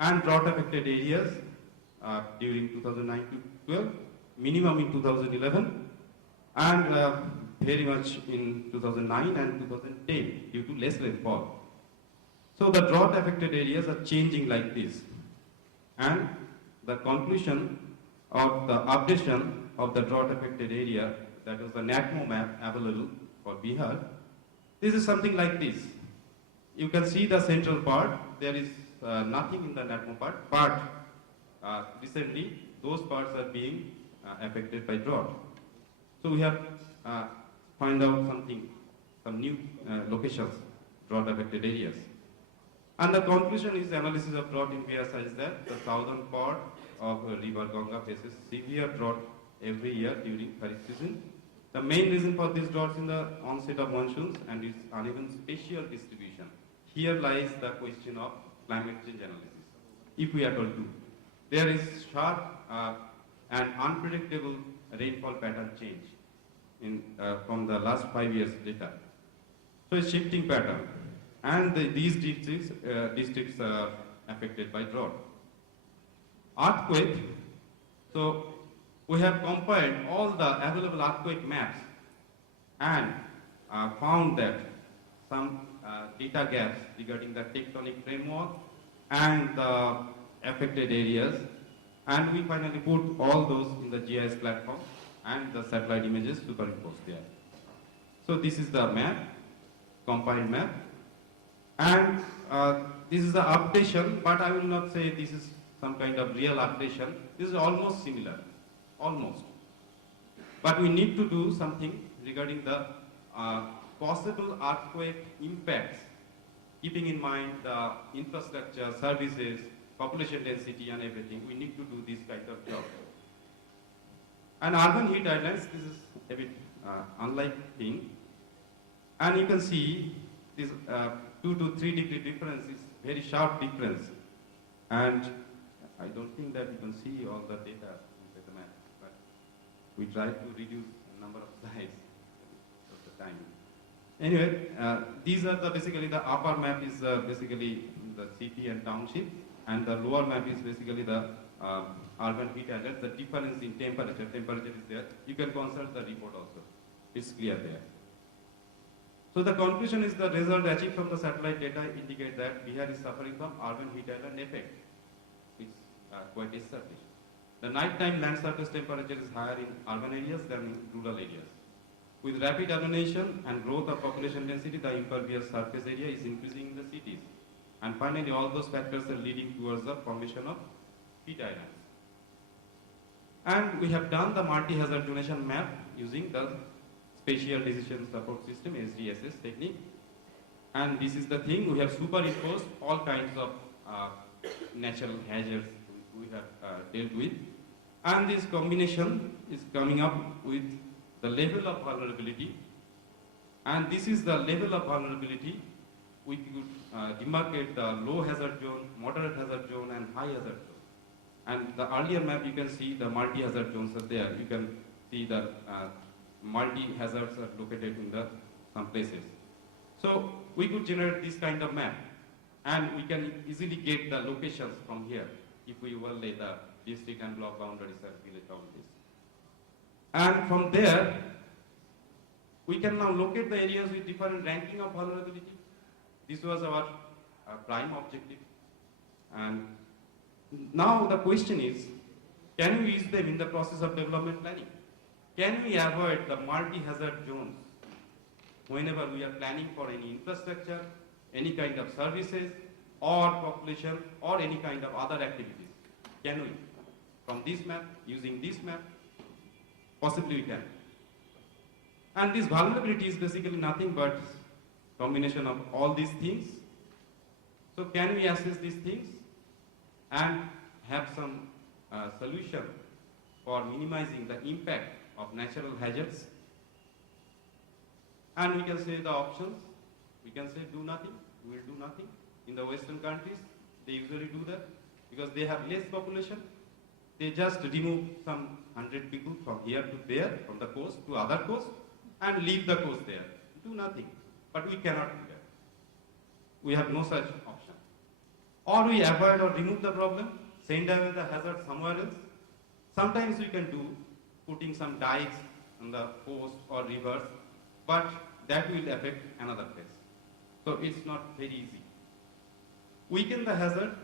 And drought affected areas during 2009 to 12, minimum in 2011, and very much in 2009 and 2010 due to less rainfall. So the drought affected areas are changing like this. And the conclusion of the updation of the drought affected area, that was the NACMO map available for Bihar, this is something like this. You can see the central part, there is nothing in the NACMO part, but recently those parts are being affected by drought. So we have find out something, some new locations, drought affected areas. And the conclusion is analysis of drought in Bihar says that the southern part of river Ganga faces severe drought every year during Kharif season. The main reason for these droughts in the onset of monsoons and its uneven spatial distribution. Here lies the question of climate change analysis. If we are to do, there is sharp and unpredictable rainfall pattern change from the last 5 years data. So it's shifting pattern, and these districts are affected by drought. Earthquake. So we have compiled all the available earthquake maps and found that some data gaps regarding the tectonic framework and the affected areas, and we finally put all those in the GIS platform and the satellite images superimposed there. So this is the map, compiled map, and this is the updation, but I will not say this is some kind of real updation. This is almost similar, almost. But we need to do something regarding the possible earthquake impacts, keeping in mind the infrastructure, services, population density and everything. We need to do this kind of job. And urban heat islands, this is a bit unlike thing. And you can see this 2 to 3 degree difference is very sharp difference. And I don't think that you can see all the data with the map, but we try to reduce the number of slides at the time. Anyway, these are basically the upper map is basically the city and township, and the lower map is basically the urban heat islands. The difference in temperature is there. You can consult the report also. It's clear there. So the conclusion is the result achieved from the satellite data indicate that Bihar is suffering from urban heat island effect. It's quite established. The nighttime land surface temperature is higher in urban areas than in rural areas. With rapid urbanization and growth of population density, the impervious surface area is increasing in the cities. And finally, all those factors are leading towards the formation of heat islands. And we have done the multi-hazard donation map using the Spatial Decision Support System, SDSS technique. And this is the thing, we have superimposed all kinds of natural hazards we have dealt with. And this combination is coming up with the level of vulnerability. And this is the level of vulnerability. We could demarcate the low hazard zone, moderate hazard zone, and high hazard zone. And the earlier map, you can see the multi-hazard zones are there. You can see the multi-hazards are located in some places. So we could generate this kind of map, and we can easily get the locations from here if we overlay the district and block boundaries and village boundaries. And from there, we can now locate the areas with different ranking of vulnerability. This was our prime objective. And now the question is, can we use them in the process of development planning? Can we avoid the multi-hazard zones whenever we are planning for any infrastructure, any kind of services, or population, or any kind of other activities? Can we? From this map, using this map, possibly we can. And this vulnerability is basically nothing but combination of all these things. So can we assess these things and have some solution for minimizing the impact of natural hazards? And we can say the options. We can say do nothing, we will do nothing. In the Western countries, they usually do that because they have less population. They just remove some 100 people from here to there, from the coast to other coast, and leave the coast there. Do nothing. But we cannot do that. We have no such option. Or we avoid or remove the problem, send away the hazard somewhere else. Sometimes we can do putting some dikes on the coast or rivers, but that will affect another place. So it's not very easy. Weaken the hazard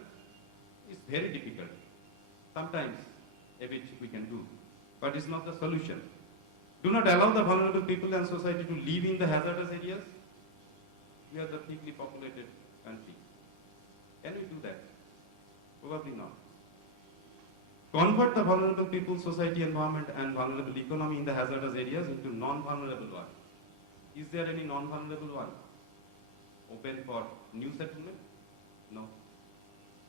is very difficult. Sometimes a bit we can do, but it's not the solution. Do not allow the vulnerable people and society to live in the hazardous areas. We are the thickly populated country. Can we do that? Probably not. Convert the vulnerable people, society, environment, and vulnerable economy in the hazardous areas into non-vulnerable one. Is there any non-vulnerable one? Open for new settlement? No.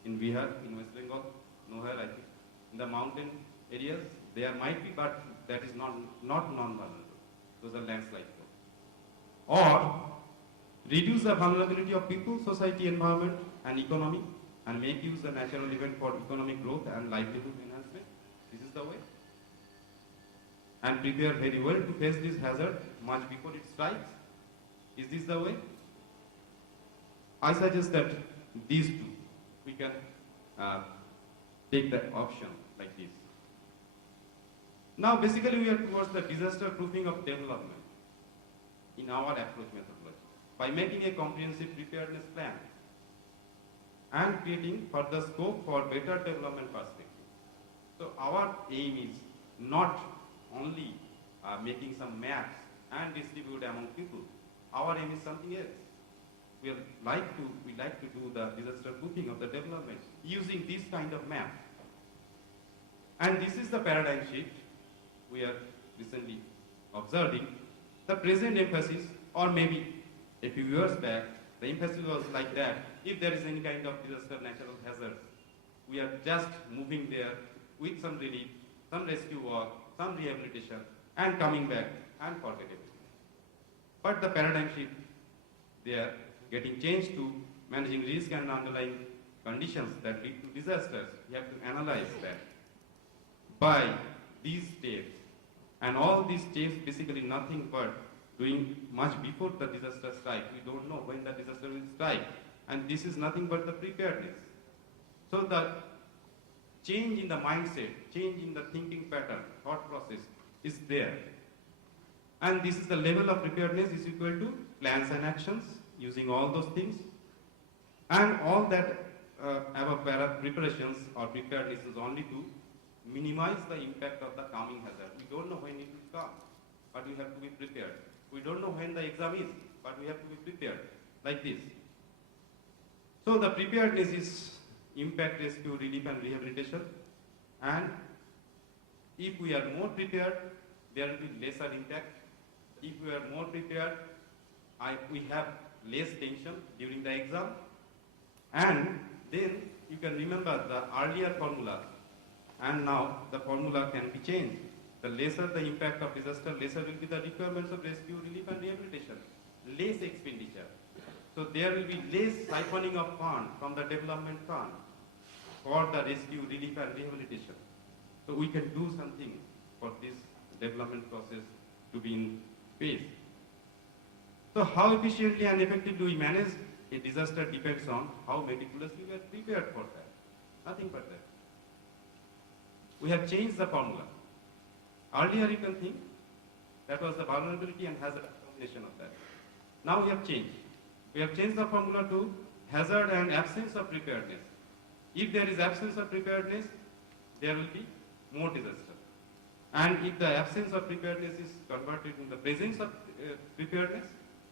In Bihar, in West Bengal, nowhere I think. In the mountain areas, There might be, but that is not non-vulnerable. Those are landslide flows. Or reduce the vulnerability of people, society, environment, and economy, and make use the natural event for economic growth and livelihood enhancement. This is the way. And prepare very well to face this hazard much before it strikes. Is this the way? I suggest that these two, we can take the option like this. Now basically we are towards the disaster proofing of development in our approach methodology by making a comprehensive preparedness plan and creating further scope for better development perspective. So our aim is not only making some maps and distribute among people. Our aim is something else. We like to do the disaster proofing of the development using this kind of map. And this is the paradigm shift we are recently observing. The present emphasis, or maybe a few years back, the emphasis was like that. If there is any kind of disaster, natural hazard, we are just moving there with some relief, some rescue work, some rehabilitation, and coming back and forget everything. But the paradigm shift, they are getting changed to managing risk and underlying conditions that lead to disasters. We have to analyze that. By these steps, and all these steps basically nothing but doing much before the disaster strikes. We don't know when the disaster will strike. And this is nothing but the preparedness. So the change in the mindset, change in the thinking pattern, thought process is there. And this is the level of preparedness is equal to plans and actions, using all those things. And all that above preparations or preparedness is only to minimize the impact of the coming hazard. We don't know when it will come, but we have to be prepared. We don't know when the exam is, but we have to be prepared, like this. So the preparedness is impact rescue, relief and rehabilitation. And if we are more prepared, there will be lesser impact. If we are more prepared, we have less tension during the exam. And then you can remember the earlier formula, and now the formula can be changed. The lesser the impact of disaster, lesser will be the requirements of rescue, relief and rehabilitation. Less expenditure. So there will be less siphoning of funds from the development fund for the rescue, relief and rehabilitation. So we can do something for this development process to be in pace. So how efficiently and effectively we manage a disaster depends on how meticulously we are prepared for that. Nothing but that. We have changed the formula. Earlier you can think that was the vulnerability and hazard combination of that. Now we have changed. We have changed the formula to hazard and absence of preparedness. If there is absence of preparedness, there will be more disaster. And if the absence of preparedness is converted in the presence of preparedness,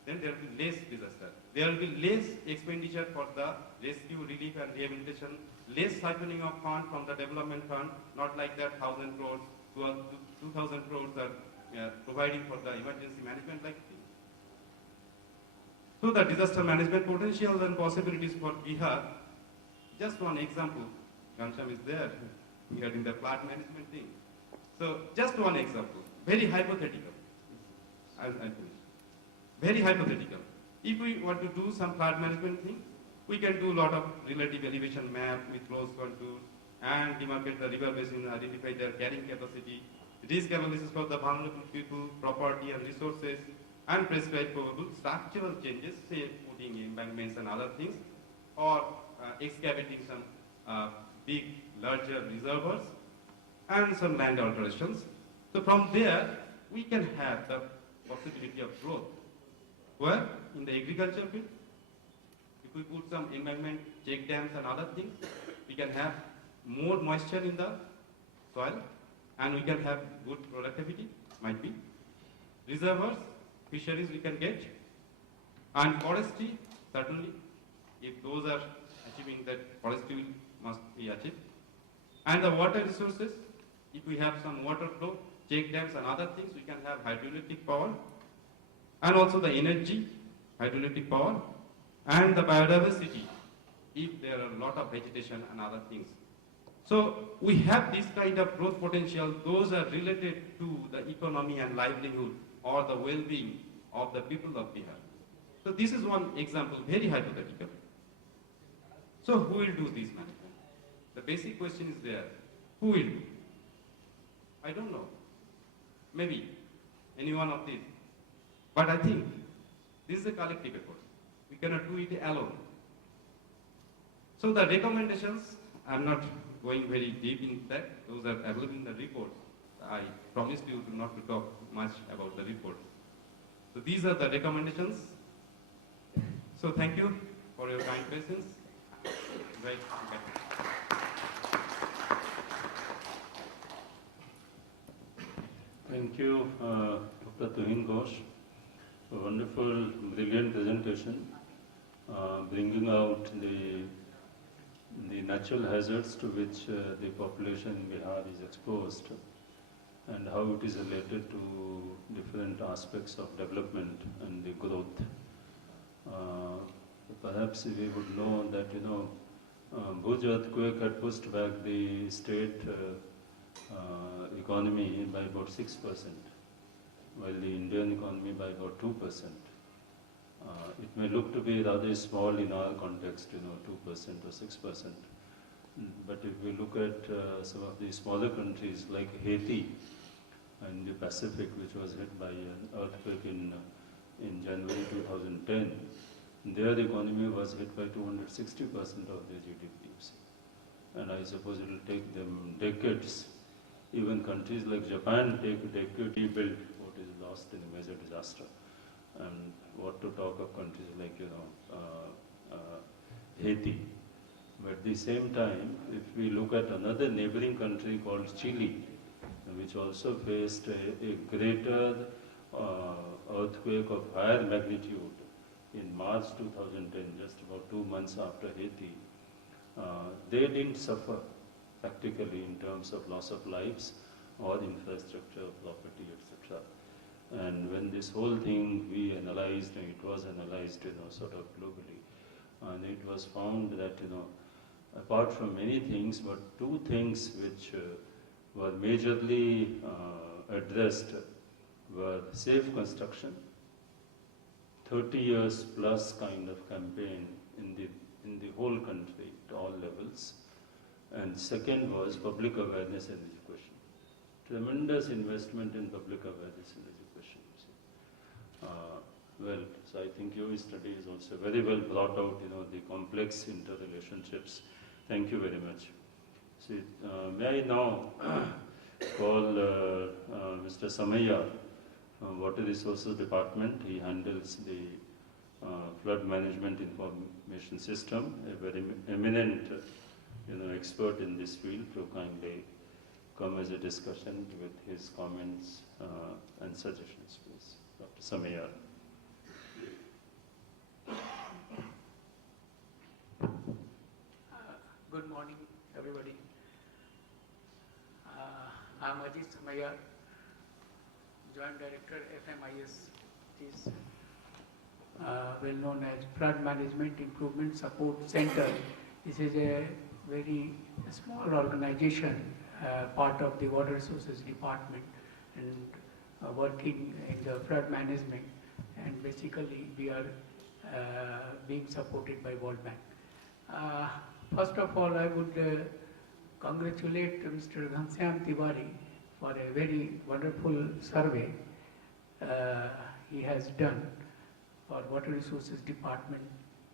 then there will be less disaster. There will be less expenditure for the rescue, relief and rehabilitation, less siphoning of funds from the development fund, not like that 1,000 crores, 2,000 crores are providing for the emergency management like this. So the disaster management potentials and possibilities for Bihar, just one example, Ghanshyam is there, we had in the flood management thing. So just one example, very hypothetical. I'll finish. Very hypothetical. If we want to do some flood management thing, we can do a lot of relative elevation map with close contours and demarcate the river basin, identify their carrying capacity, risk analysis for the vulnerable people, property and resources, and prescribe probable structural changes, say putting embankments and other things, or excavating some big, larger reservoirs, and some land alterations. So from there, we can have the possibility of growth. Where? In the agriculture field, if we put some embankment, check dams and other things, we can have more moisture in the soil, and we can have good productivity, might be. Reservoirs, fisheries we can get, and forestry, certainly, if those are achieving that, forestry must be achieved. And the water resources, if we have some water flow, check dams and other things, we can have hydroelectric power, and also the energy, hydroelectric power, and the biodiversity, if there are a lot of vegetation and other things. So we have this kind of growth potential. Those are related to the economy and livelihood or the well-being of the people of Bihar. So this is one example, very hypothetical. So who will do this management? The basic question is there. Who will do? I don't know. Maybe any one of these. But I think this is a collective effort. We cannot do it alone. So the recommendations, I'm not going very deep in that. Those are available in the report. I promised you not to talk much about the report. So these are the recommendations. So thank you for your kind patience. Right. Thank you, Dr. Tuhin Ghosh, for a wonderful, brilliant presentation, bringing out the natural hazards to which the population in Bihar is exposed and how it is related to different aspects of development and the growth. Perhaps we would know that, Bhuj earthquake had pushed back the state economy by about 6%, while the Indian economy by about 2%. It may look to be rather small in our context, 2% or 6%. But if we look at some of the smaller countries like Haiti in the Pacific, which was hit by an earthquake in January 2010, their economy was hit by 260% of their GDP. And I suppose it will take them decades. Even countries like Japan take a decade to rebuild what is lost in a major disaster. And what to talk of countries like, Haiti. But at the same time, if we look at another neighboring country called Chile, which also faced a greater earthquake of higher magnitude in March 2010, just about 2 months after Haiti, they didn't suffer practically in terms of loss of lives or infrastructure, property, etc. And when this whole thing we analyzed, and it was analyzed, sort of globally, and it was found that, apart from many things, but two things which were majorly addressed were safe construction, 30 years plus kind of campaign in the whole country at all levels, and second was public awareness and education. Tremendous investment in public awareness and education. Well, so I think your study is also very well brought out, the complex interrelationships. Thank you very much. See, may I now call Mr. Samaya, Water Resources Department. He handles the flood management information system, a very eminent, expert in this field, to kindly come as a discussion with his comments and suggestions, please. Dr. Samaya. Good morning, everybody. I'm Ajit Samaya, Joint Director, FMIS. It is well known as Flood Management Improvement Support Center. This is a very small organization, part of the Water Resources Department, and working in the flood management. And basically, we are being supported by World Bank. First of all, I would congratulate Mr. Ghanshyam Tiwari for a very wonderful survey he has done for Water Resources Department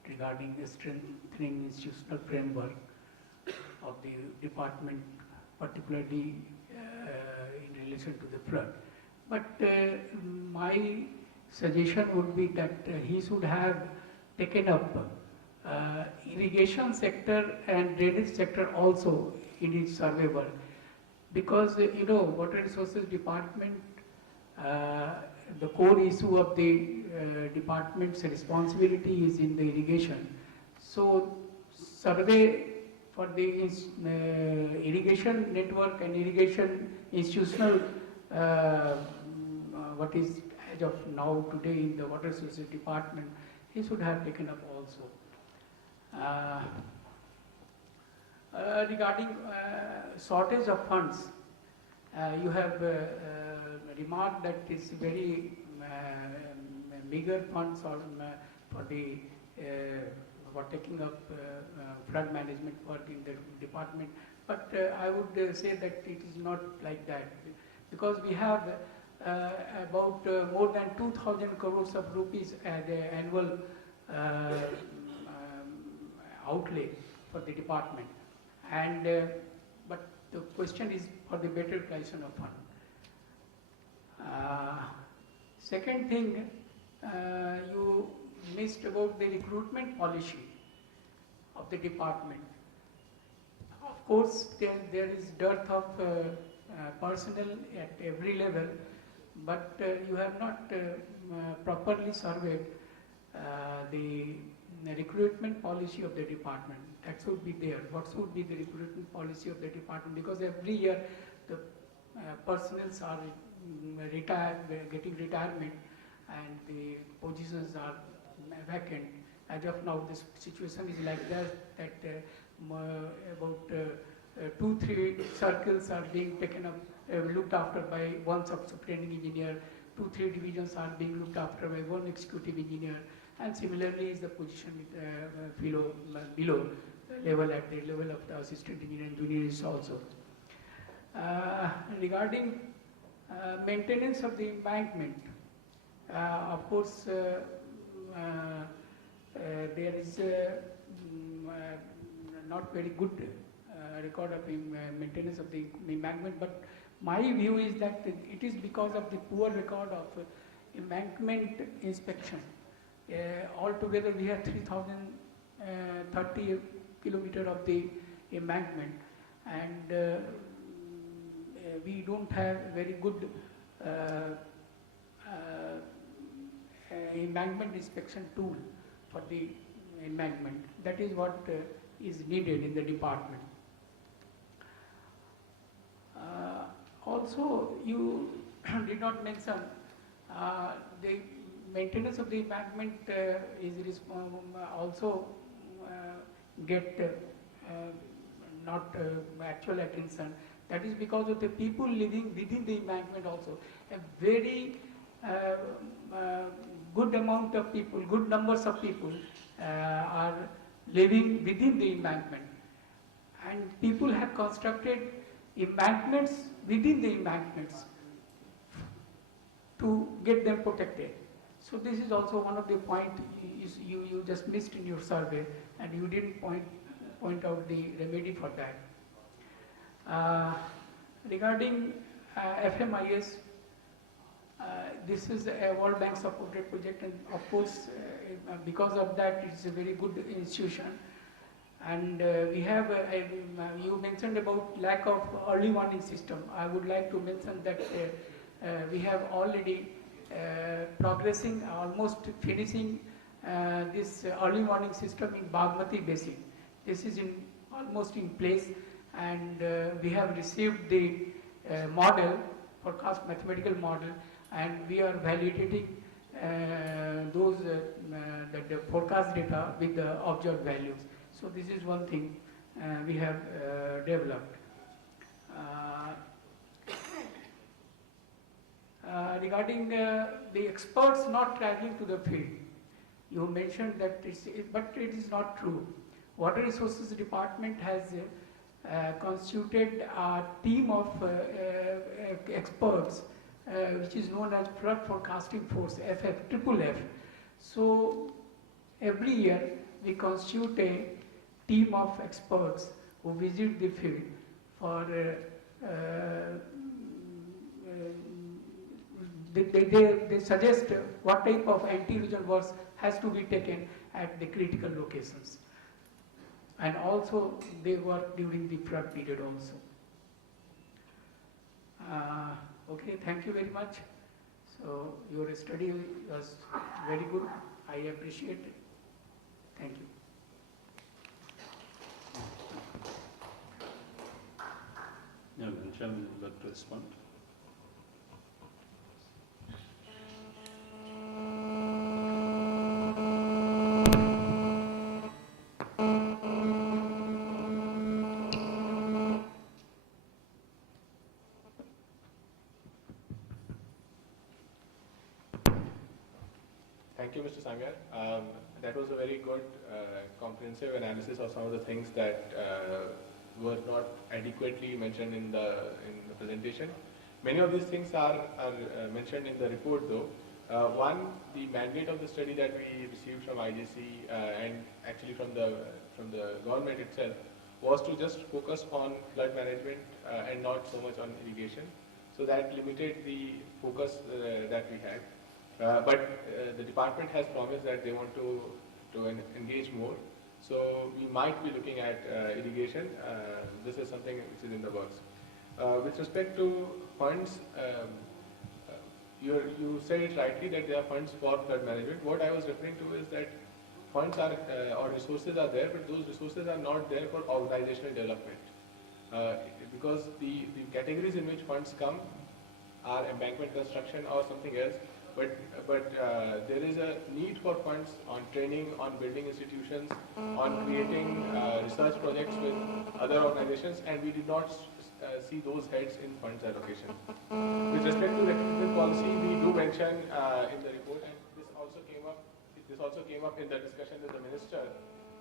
regarding the strengthening institutional framework of the department, particularly in relation to the flood. But my suggestion would be that he should have taken up irrigation sector and drainage sector also in his survey work, because Water Resources Department, the core issue of the department's responsibility is in the irrigation. So survey for the irrigation network and irrigation institutional, what is as of now today in the Water Resources Department, he should have taken up also. Regarding shortage of funds, you have remarked that it's very meager funds for the for taking up flood management work in the department. But I would say that it is not like that, because we have about more than 2,000 crores of rupees as the annual outlay for the department. And but the question is for the better utilization of fund. Second thing, you missed about the recruitment policy of the department. Of course, there is dearth of personnel at every level, but you have not properly surveyed the recruitment policy of the department. That should be there. What should be the recruitment policy of the department? Because every year the personnel are getting retirement, and the positions are vacant. As of now, this situation is like that about 2-3 circles are being taken up, looked after by one superintending engineer, 2-3 divisions are being looked after by one executive engineer, and similarly is the position below level, at the level of the assistant engineer and juniors also. Regarding maintenance of the embankment, of course, there is not very good record of maintenance of the embankment, but my view is that it is because of the poor record of embankment inspection. Altogether, we have 3,030 kilometers of the embankment, and we don't have very good embankment inspection tool for the embankment. That is what is needed in the department. Also, you did not mention the maintenance of the embankment is also get not actual attention. That is because of the people living within the embankment also. A very good amount of people, good numbers of people are living within the embankment. And people have constructed embankments within the embankments to get them protected. So this is also one of the points you just missed in your survey, and you didn't point out the remedy for that. Regarding FMIS, this is a World Bank supported project, and of course because of that it's a very good institution. And we have, you mentioned about lack of early warning system. I would like to mention that we have already progressing, almost finishing this early warning system in Bagmati Basin. This is almost in place, and we have received the model, forecast mathematical model, and we are validating those the forecast data with the observed values. So this is one thing we have developed. Regarding the experts not traveling to the field, you mentioned that but it is not true. Water Resources Department has constituted a team of experts, which is known as Flood Forecasting Force, FF. So every year we constitute a team of experts who visit the field for they suggest what type of anti-erosion works has to be taken at the critical locations. And also they work during the flood period also. Okay, thank you very much. So your study was very good. I appreciate it. Thank you. Yeah, Ghanshyam, would you like to respond? Thank you, Mr. Samyar. That was a very good, comprehensive analysis of some of the things that were not adequately mentioned in the presentation. Many of these things are mentioned in the report, though. One, the mandate of the study that we received from IGC and actually from the government itself was to just focus on flood management and not so much on irrigation. So that limited the focus that we had. But the department has promised that they want to engage more. So we might be looking at irrigation. This is something which is in the works. With respect to funds, you said it rightly that there are funds for flood management. What I was referring to is that funds are or resources are there, but those resources are not there for organizational development. Because the categories in which funds come are embankment construction or something else. But there is a need for funds on training, on building institutions, on creating research projects with other organizations, and we did not see those heads in funds allocation. With respect to recruitment policy, we do mention in the report, and this also came up in the discussion with the minister,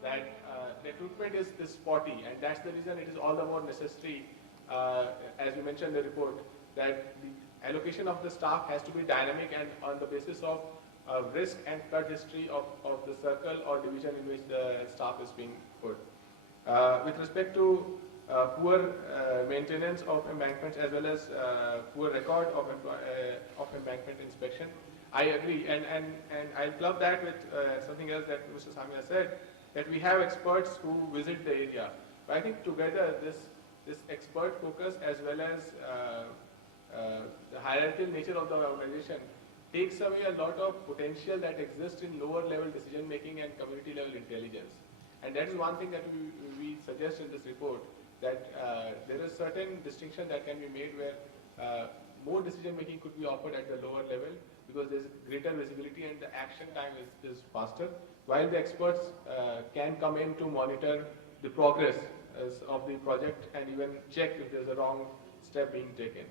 that recruitment is spotty, and that's the reason it is all the more necessary, as we mentioned in the report, that the allocation of the staff has to be dynamic and on the basis of risk and flood history of the circle or division in which the staff is being put. With respect to poor maintenance of embankments as well as poor record of embankment inspection, I agree, and I love that with something else that Mr. Samia said, that we have experts who visit the area. But I think together this expert focus as well as the hierarchical nature of the organization takes away a lot of potential that exists in lower level decision making and community level intelligence. And that is one thing that we suggest in this report, that there is certain distinction that can be made where more decision making could be offered at the lower level because there is greater visibility and the action time is faster, while the experts can come in to monitor the progress of the project and even check if there is a wrong step being taken.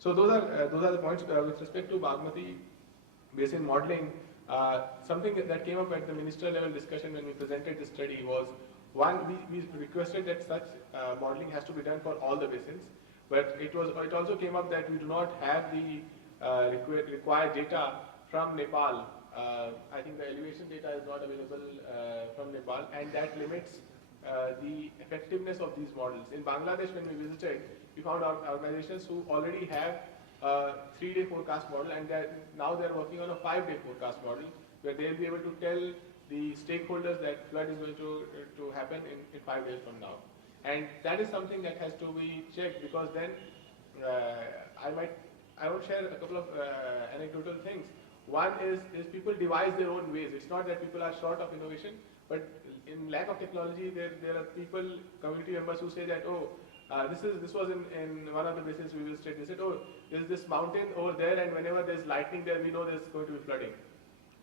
So those are the points. With respect to Bagmati Basin modeling, something that came up at the ministerial level discussion when we presented the study was, one, we requested that such modeling has to be done for all the basins, but it also came up that we do not have the required data from Nepal. I think the elevation data is not available from Nepal, and that limits the effectiveness of these models. In Bangladesh, when we visited, we found organizations who already have a 3-day forecast model, and now they're working on a 5-day forecast model, where they'll be able to tell the stakeholders that flood is going to happen in 5 days from now. And that is something that has to be checked, because then I would share a couple of anecdotal things. One is people devise their own ways. It's not that people are short of innovation, but in lack of technology, there are people, community members who say that, oh, this was in one of the basins we visited. They said, oh, there's this mountain over there, and whenever there's lightning there, we know there's going to be flooding.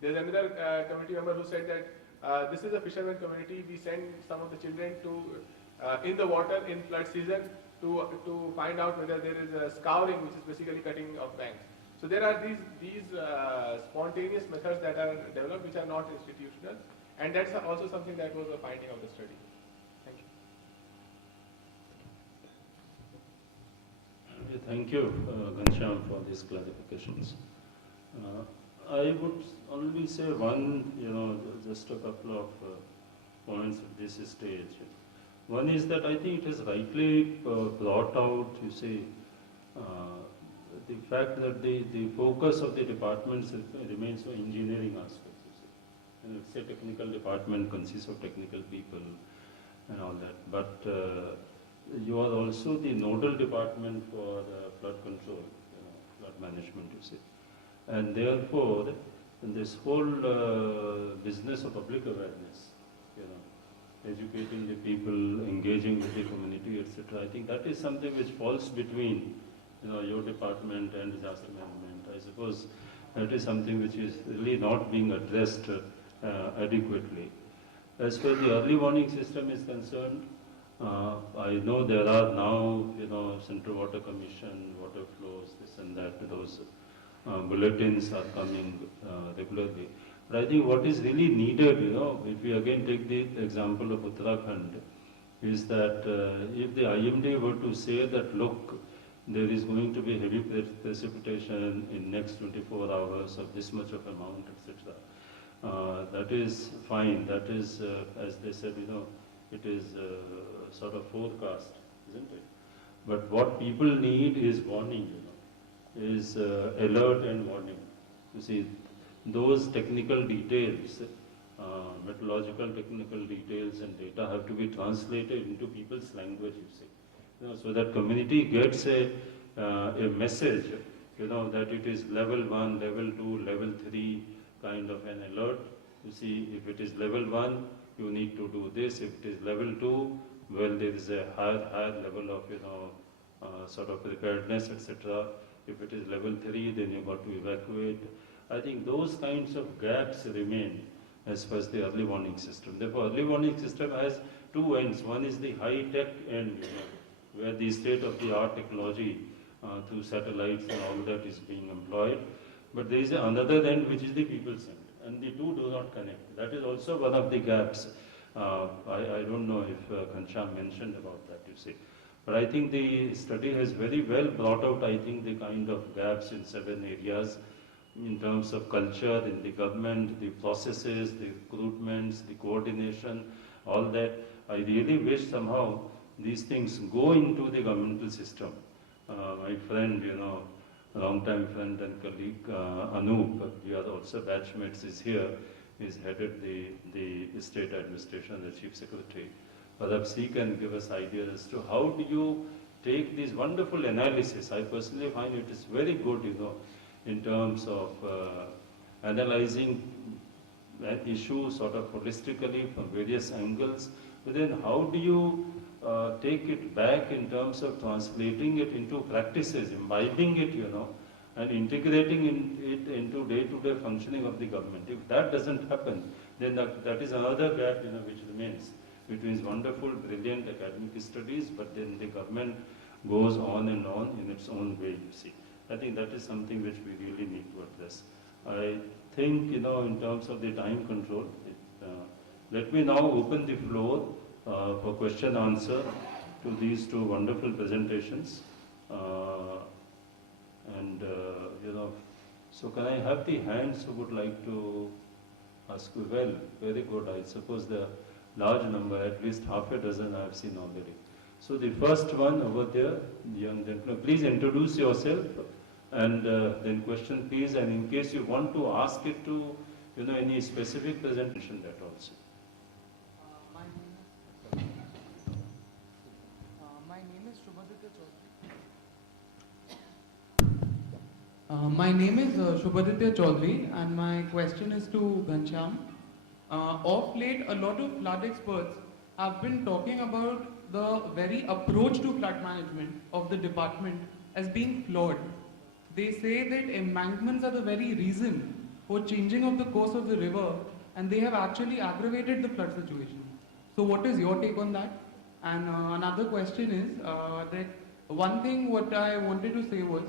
There's another community member who said that this is a fisherman community. We send some of the children to in the water in flood season to find out whether there is a scouring, which is basically cutting of banks. So there are these spontaneous methods that are developed, which are not institutional, and that's also something that was a finding of the study. Thank you. Thank you, Ghanshyam, for these clarifications. I would only say one, just a couple of points at this stage. One is that I think it is rightly brought out, you see, the fact that the focus of the departments remains on engineering aspects. You see. And it's a technical department, consists of technical people and all that. But you are also the nodal department for flood control, flood management, you see. And therefore, in this whole business of public awareness, educating the people, engaging with the community, etc., I think that is something which falls between your department and disaster management. I suppose that is something which is really not being addressed adequately. As far as the early warning system is concerned, I know there are now, Central Water Commission, water flows, this and that, those bulletins are coming regularly. But I think what is really needed, if we again take the example of Uttarakhand, is that if the IMD were to say that, look, there is going to be heavy precipitation in next 24 hours of this much of amount, etc. That is fine. That is, as they said, it is sort of forecast, isn't it? But what people need is warning, is alert and warning. You see, those technical details, metallurgical technical details and data have to be translated into people's language, you see. So that community gets a message, that it is level 1, level 2, level 3 kind of an alert. You see, if it is level 1, you need to do this. If it is level 2, well, there is a higher level of, sort of preparedness, etc. If it is level 3, then you've got to evacuate. I think those kinds of gaps remain as far as the early warning system. Therefore, early warning system has two ends. One is the high-tech end, where the state-of-the-art technology through satellites and all that is being employed. But there is another end which is the people's end, and the two do not connect. That is also one of the gaps. I don't know if Ghanshyam mentioned about that, you see. But I think the study has very well brought out, I think, the kind of gaps in 7 areas in terms of culture, in the government, the processes, the recruitments, the coordination, all that. I really wish somehow these things go into the governmental system. My friend, long-time friend and colleague, Anup, we are also batchmates, is here. He's headed the state administration, the chief secretary. Perhaps he can give us ideas as to how do you take this wonderful analysis. I personally find it is very good, in terms of analyzing an issue sort of holistically from various angles. But then how do you take it back in terms of translating it into practices, imbibing it, and integrating it into day-to-day functioning of the government. If that doesn't happen, then that is another gap, which remains between wonderful, brilliant academic studies, but then the government goes on and on in its own way, you see. I think that is something which we really need to address. I think, in terms of the time control, let me now open the floor for question answer to these two wonderful presentations. So can I have the hands who would like to ask? Well, very good. I suppose the large number, at least half a dozen I have seen already. So the first one over there, the young gentleman, please introduce yourself and then question please, and in case you want to ask it to, any specific presentation, that also. My name is Shubhaditya Chaudhary, and my question is to Ghanshyam. Of late, a lot of flood experts have been talking about the very approach to flood management of the department as being flawed. They say that embankments are the very reason for changing of the course of the river, and they have actually aggravated the flood situation. So what is your take on that? And another question is that one thing what I wanted to say was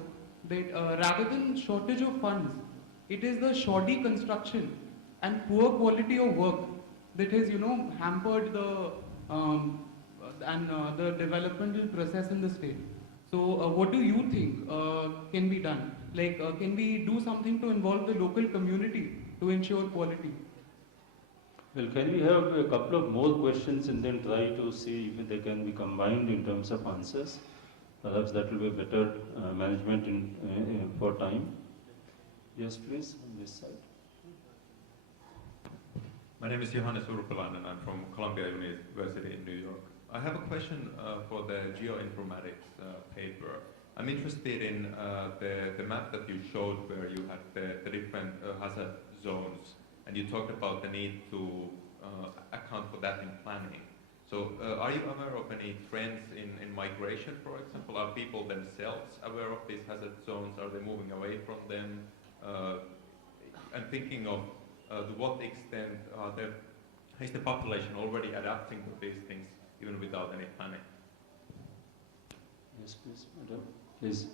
that rather than shortage of funds, it is the shoddy construction and poor quality of work that has, hampered the the developmental process in the state. So what do you think can be done? Like, can we do something to involve the local community to ensure quality? Well, can we have a couple of more questions and then try to see if they can be combined in terms of answers? Perhaps that will be better management for time. Yes, please, on this side. My name is Johannes Urpelainen and I'm from Columbia University in New York. I have a question for the geoinformatics paper. I'm interested in the map that you showed where you had the different hazard zones, and you talked about the need to account for that in planning. So are you aware of any trends in migration, for example? Are people themselves aware of these hazard zones? Are they moving away from them? I'm thinking of to what extent is the population already adapting to these things even without any planning? Yes, please, madam. Please.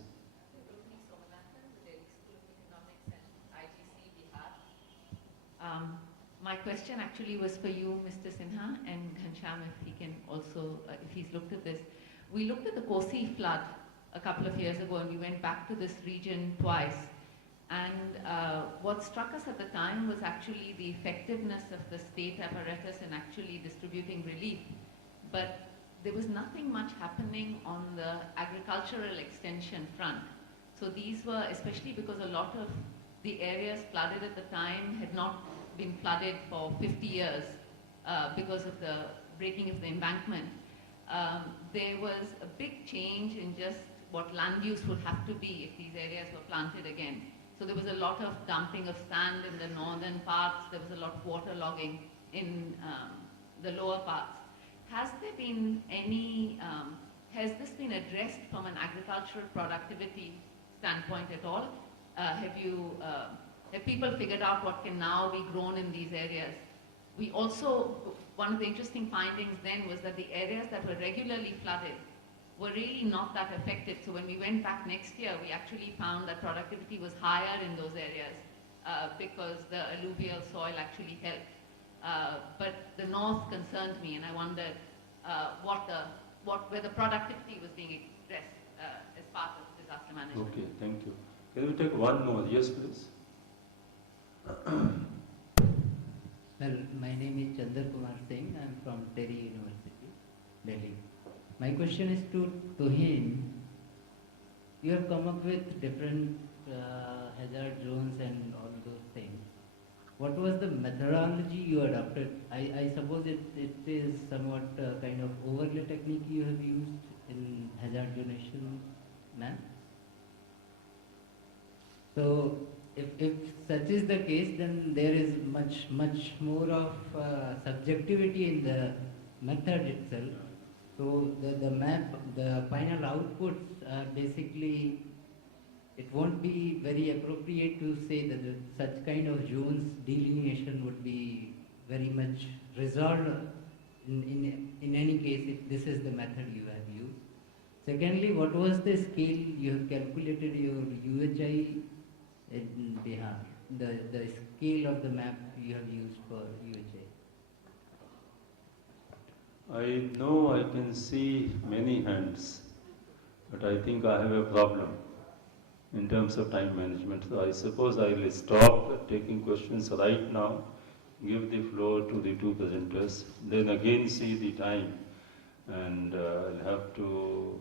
question actually was for you, Mr. Sinha, and Ghanshyam, if he can also, if he's looked at this. We looked at the Kosi flood a couple of years ago, and we went back to this region twice. And what struck us at the time was actually the effectiveness of the state apparatus in actually distributing relief. But there was nothing much happening on the agricultural extension front. So these were, especially because a lot of the areas flooded at the time had not been flooded for 50 years because of the breaking of the embankment. There was a big change in just what land use would have to be if these areas were planted again. So there was a lot of dumping of sand in the northern parts, there was a lot of water logging in the lower parts. Has there been any, has this been addressed from an agricultural productivity standpoint at all? Have people figured out what can now be grown in these areas? We also, one of the interesting findings then was that the areas that were regularly flooded were really not that affected. So when we went back next year, we actually found that productivity was higher in those areas because the alluvial soil actually helped. But the north concerned me, and I wondered where the productivity was being addressed as part of disaster management. Okay, thank you. Can we take one more? Yes, please. Well, my name is Chandar Kumar Singh. I am from Delhi University, Delhi. My question is to Tuhin. You have come up with different hazard zones and all those things. What was the methodology you adopted? I suppose it is somewhat kind of overlay technique you have used in hazard zonation map. So if such is the case, then there is much more of subjectivity in the method itself. So the map, the final outputs are basically, it won't be very appropriate to say that such kind of zones delineation would be very much resolved in any case if this is the method you have used. Secondly, what was the scale you have calculated your UHI in Bihar, the scale of the map you have used for UHI? I know I can see many hands, but I think I have a problem in terms of time management. So I suppose I will stop taking questions right now, give the floor to the two presenters, then again see the time, and I'll have to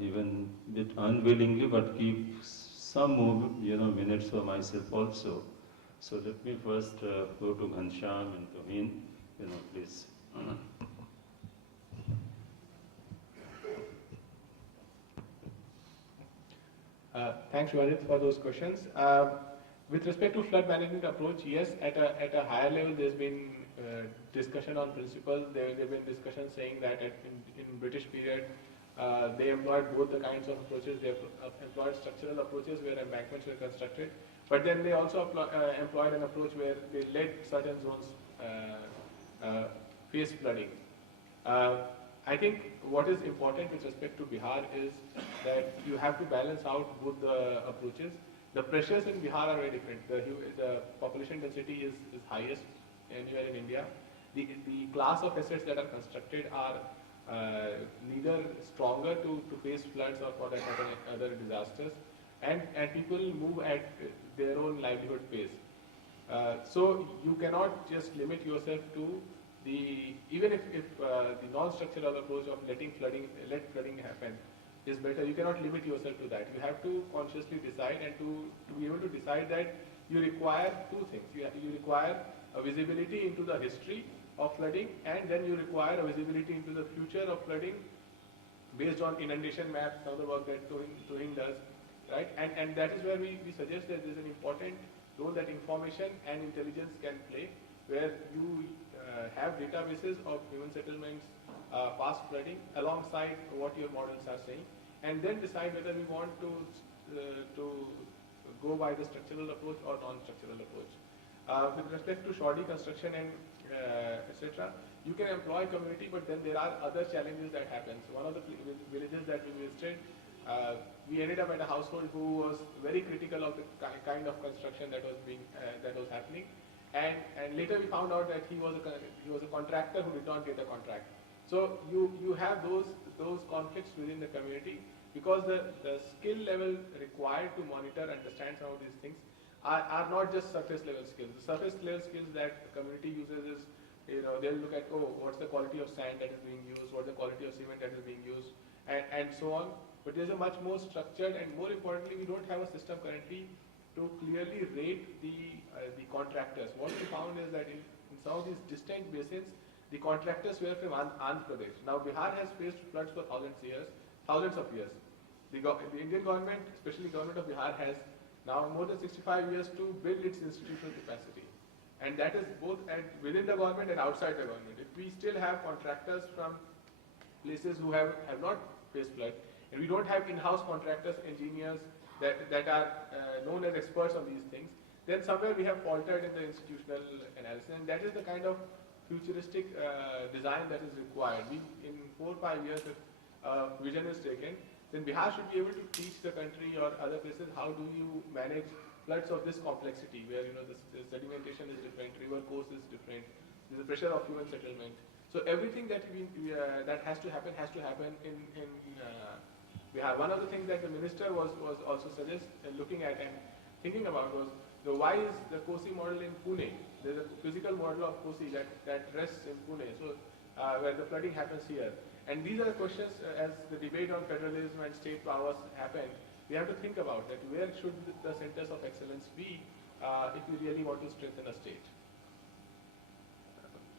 even bit unwillingly, but keep some more, minutes for myself also. So let me first go to Ghanshyam and Tuhin, please. Thanks, Rajat, for those questions. With respect to flood management approach, yes, at a higher level, there's been discussion on principle. There have been discussions saying that in British period, they employed both the kinds of approaches. They employed structural approaches where embankments were constructed, but then they also employed an approach where they let certain zones face flooding. I think what is important with respect to Bihar is that you have to balance out both the approaches. The pressures in Bihar are very different. The population density is highest anywhere in India. The class of assets that are constructed are neither stronger to face floods or for that matter other disasters, and people move at their own livelihood pace. So you cannot just limit yourself to even if the non-structural approach of let flooding happen is better, you cannot limit yourself to that. You have to consciously decide, and to be able to decide that you require two things. You require a visibility into the history of flooding, and then you require a visibility into the future of flooding based on inundation maps, some of the work that Tuhin does, right? And that is where we suggest that there is an important role that information and intelligence can play, where you have databases of human settlements, past flooding, alongside what your models are saying, and then decide whether we want to go by the structural approach or non-structural approach. With respect to shoddy construction and etc., you can employ community, but then there are other challenges that happen. So one of the villages that we visited, we ended up at a household who was very critical of the kind of construction that was happening, And later we found out that he was a contractor who did not get a contract. So you have those conflicts within the community because the skill level required to monitor, understand some of these things are not just surface level skills. The surface level skills that the community uses is, they'll look at, what's the quality of sand that is being used, what's the quality of cement that is being used, and so on. But there's a much more structured, and more importantly, we don't have a system currently to clearly rate the contractors. What we found is that in some of these distant basins, the contractors were from Andhra Pradesh. Now Bihar has faced floods for thousands of years. The Indian government, especially the government of Bihar, has now more than 65 years to build its institutional capacity. And that is both within the government and outside the government. If we still have contractors from places who have not faced flood, and we don't have in-house contractors, engineers that are known as experts on these things, then somewhere we have faltered in the institutional analysis. And that is the kind of futuristic design that is required. In 4 or 5 years, if vision is taken, then Bihar should be able to teach the country or other places how do you manage floods of this complexity, where the sedimentation is different, river course is different, there's a pressure of human settlement. So everything that that has to happen in Bihar. One of the things that the minister was also looking at and thinking about was, why is the Kosi model in Pune? There's a physical model of Kosi that rests in Pune, so where the flooding happens here. And these are the questions as the debate on federalism and state powers happen. We have to think about that. Where should the centers of excellence be if we really want to strengthen a state?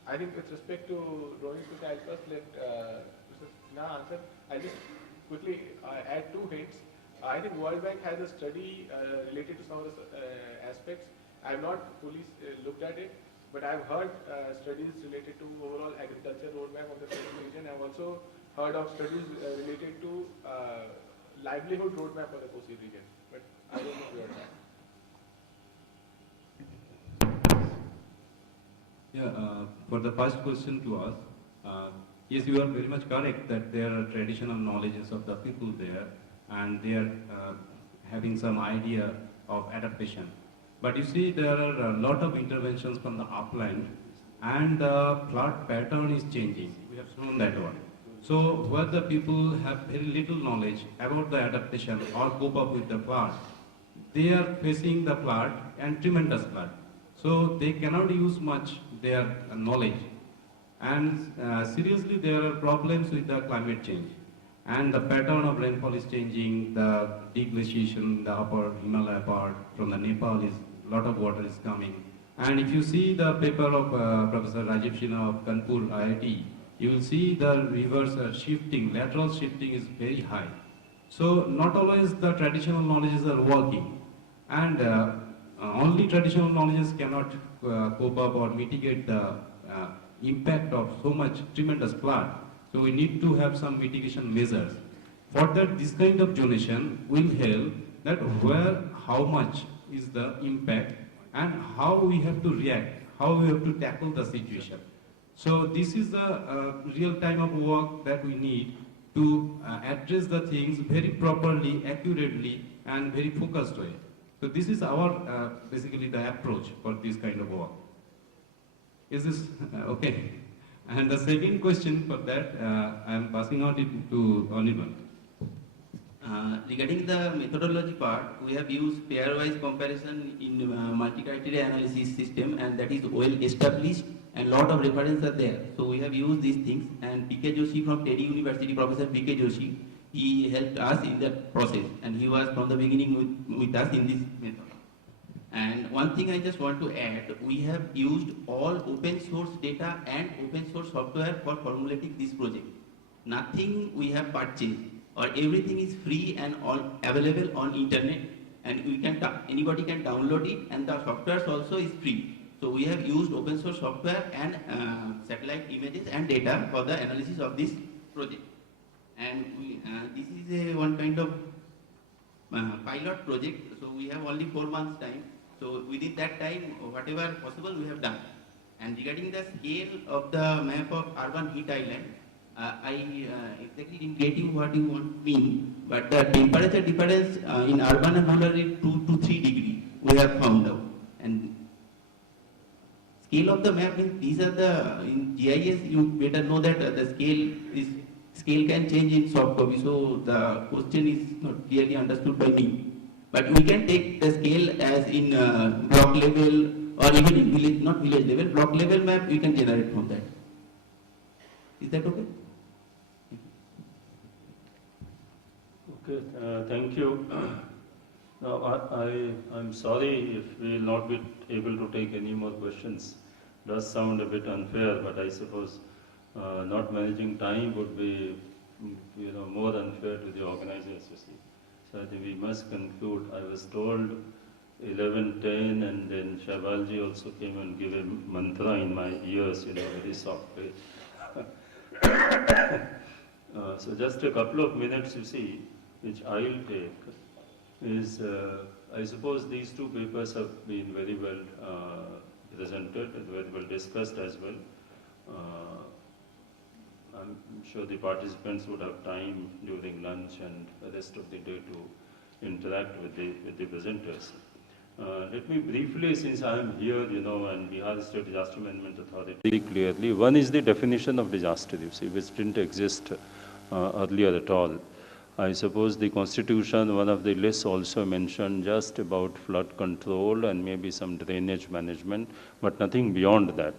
I think with respect to Rohit, I'll first let Mr. Sinha answer. I'll just quickly add 2 hints. I think World Bank has a study related to some of the aspects. I have not fully looked at it, but I've heard studies related to overall agriculture roadmap of the Central region. I've also heard of studies related to livelihood roadmap for the Kosi region, but I don't know where that. Yeah, for the first question to us, yes, you are very much correct that there are traditional knowledges of the people there, and they are having some idea of adaptation. But you see, there are a lot of interventions from the upland, and the flood pattern is changing. We have shown that one. So where the people have very little knowledge about the adaptation or cope up with the flood, they are facing the flood and tremendous flood. So they cannot use much their knowledge. And seriously, there are problems with the climate change. And the pattern of rainfall is changing, the deglaciation, the upper Himalaya part from the Nepal is, a lot of water is coming. And if you see the paper of Professor Rajiv Sinha of Kanpur IIT, you will see the rivers are shifting, lateral shifting is very high. So not always the traditional knowledges are working. And only traditional knowledges cannot cope up or mitigate the impact of so much tremendous flood. So we need to have some mitigation measures. For that, this kind of donation will help that where, how much is the impact and how we have to react, how we have to tackle the situation. So this is the real time of work that we need to address the things very properly, accurately, and very focused way. So this is our, basically the approach for this kind of work. Is this okay? And the second question for that, I am passing on it to Anirban. Regarding the methodology part, we have used pairwise comparison in multi-criteria analysis system, and that is well established and lot of references are there. So we have used these things, and P.K. Joshi from Teddy University, Professor P.K. Joshi, he helped us in that process, and he was from the beginning with us in this method. And one thing I just want to add, we have used all open source data and open source software for formulating this project. Nothing we have purchased, or everything is free and all available on internet, and we can anybody can download it, and the software also is free. So we have used open source software and satellite images and data for the analysis of this project. And we, this is one kind of pilot project, so we have only 4 months time. So within that time, whatever possible we have done. And regarding the scale of the map of urban heat island, I exactly didn't get you what you want mean, but the temperature difference in urban and rural is 2 to 3 degrees we have found out. And scale of the map means these are the, in GIS you better know that the scale can change in soft copy, so the question is not clearly understood by me. But we can take the scale as in block level or even in village, not village level, block level map we can generate from that. Is that okay? Okay, thank you. Now, I'm sorry if we will not be able to take any more questions. Does sound a bit unfair, but I suppose not managing time would be, more unfair to the organizers, you see. So I think we must conclude. I was told 11:10, and then Shahbalji also came and gave a mantra in my ears, very softly. So just a couple of minutes, you see, which I will take, is I suppose these two papers have been very well presented and very well discussed as well. I'm sure the participants would have time during lunch and the rest of the day to interact with the presenters. Let me briefly, since I am here, and Bihar State Disaster Management Authority, very clearly, one is the definition of disaster, you see, which didn't exist earlier at all. I suppose the Constitution, one of the lists also mentioned just about flood control and maybe some drainage management, but nothing beyond that.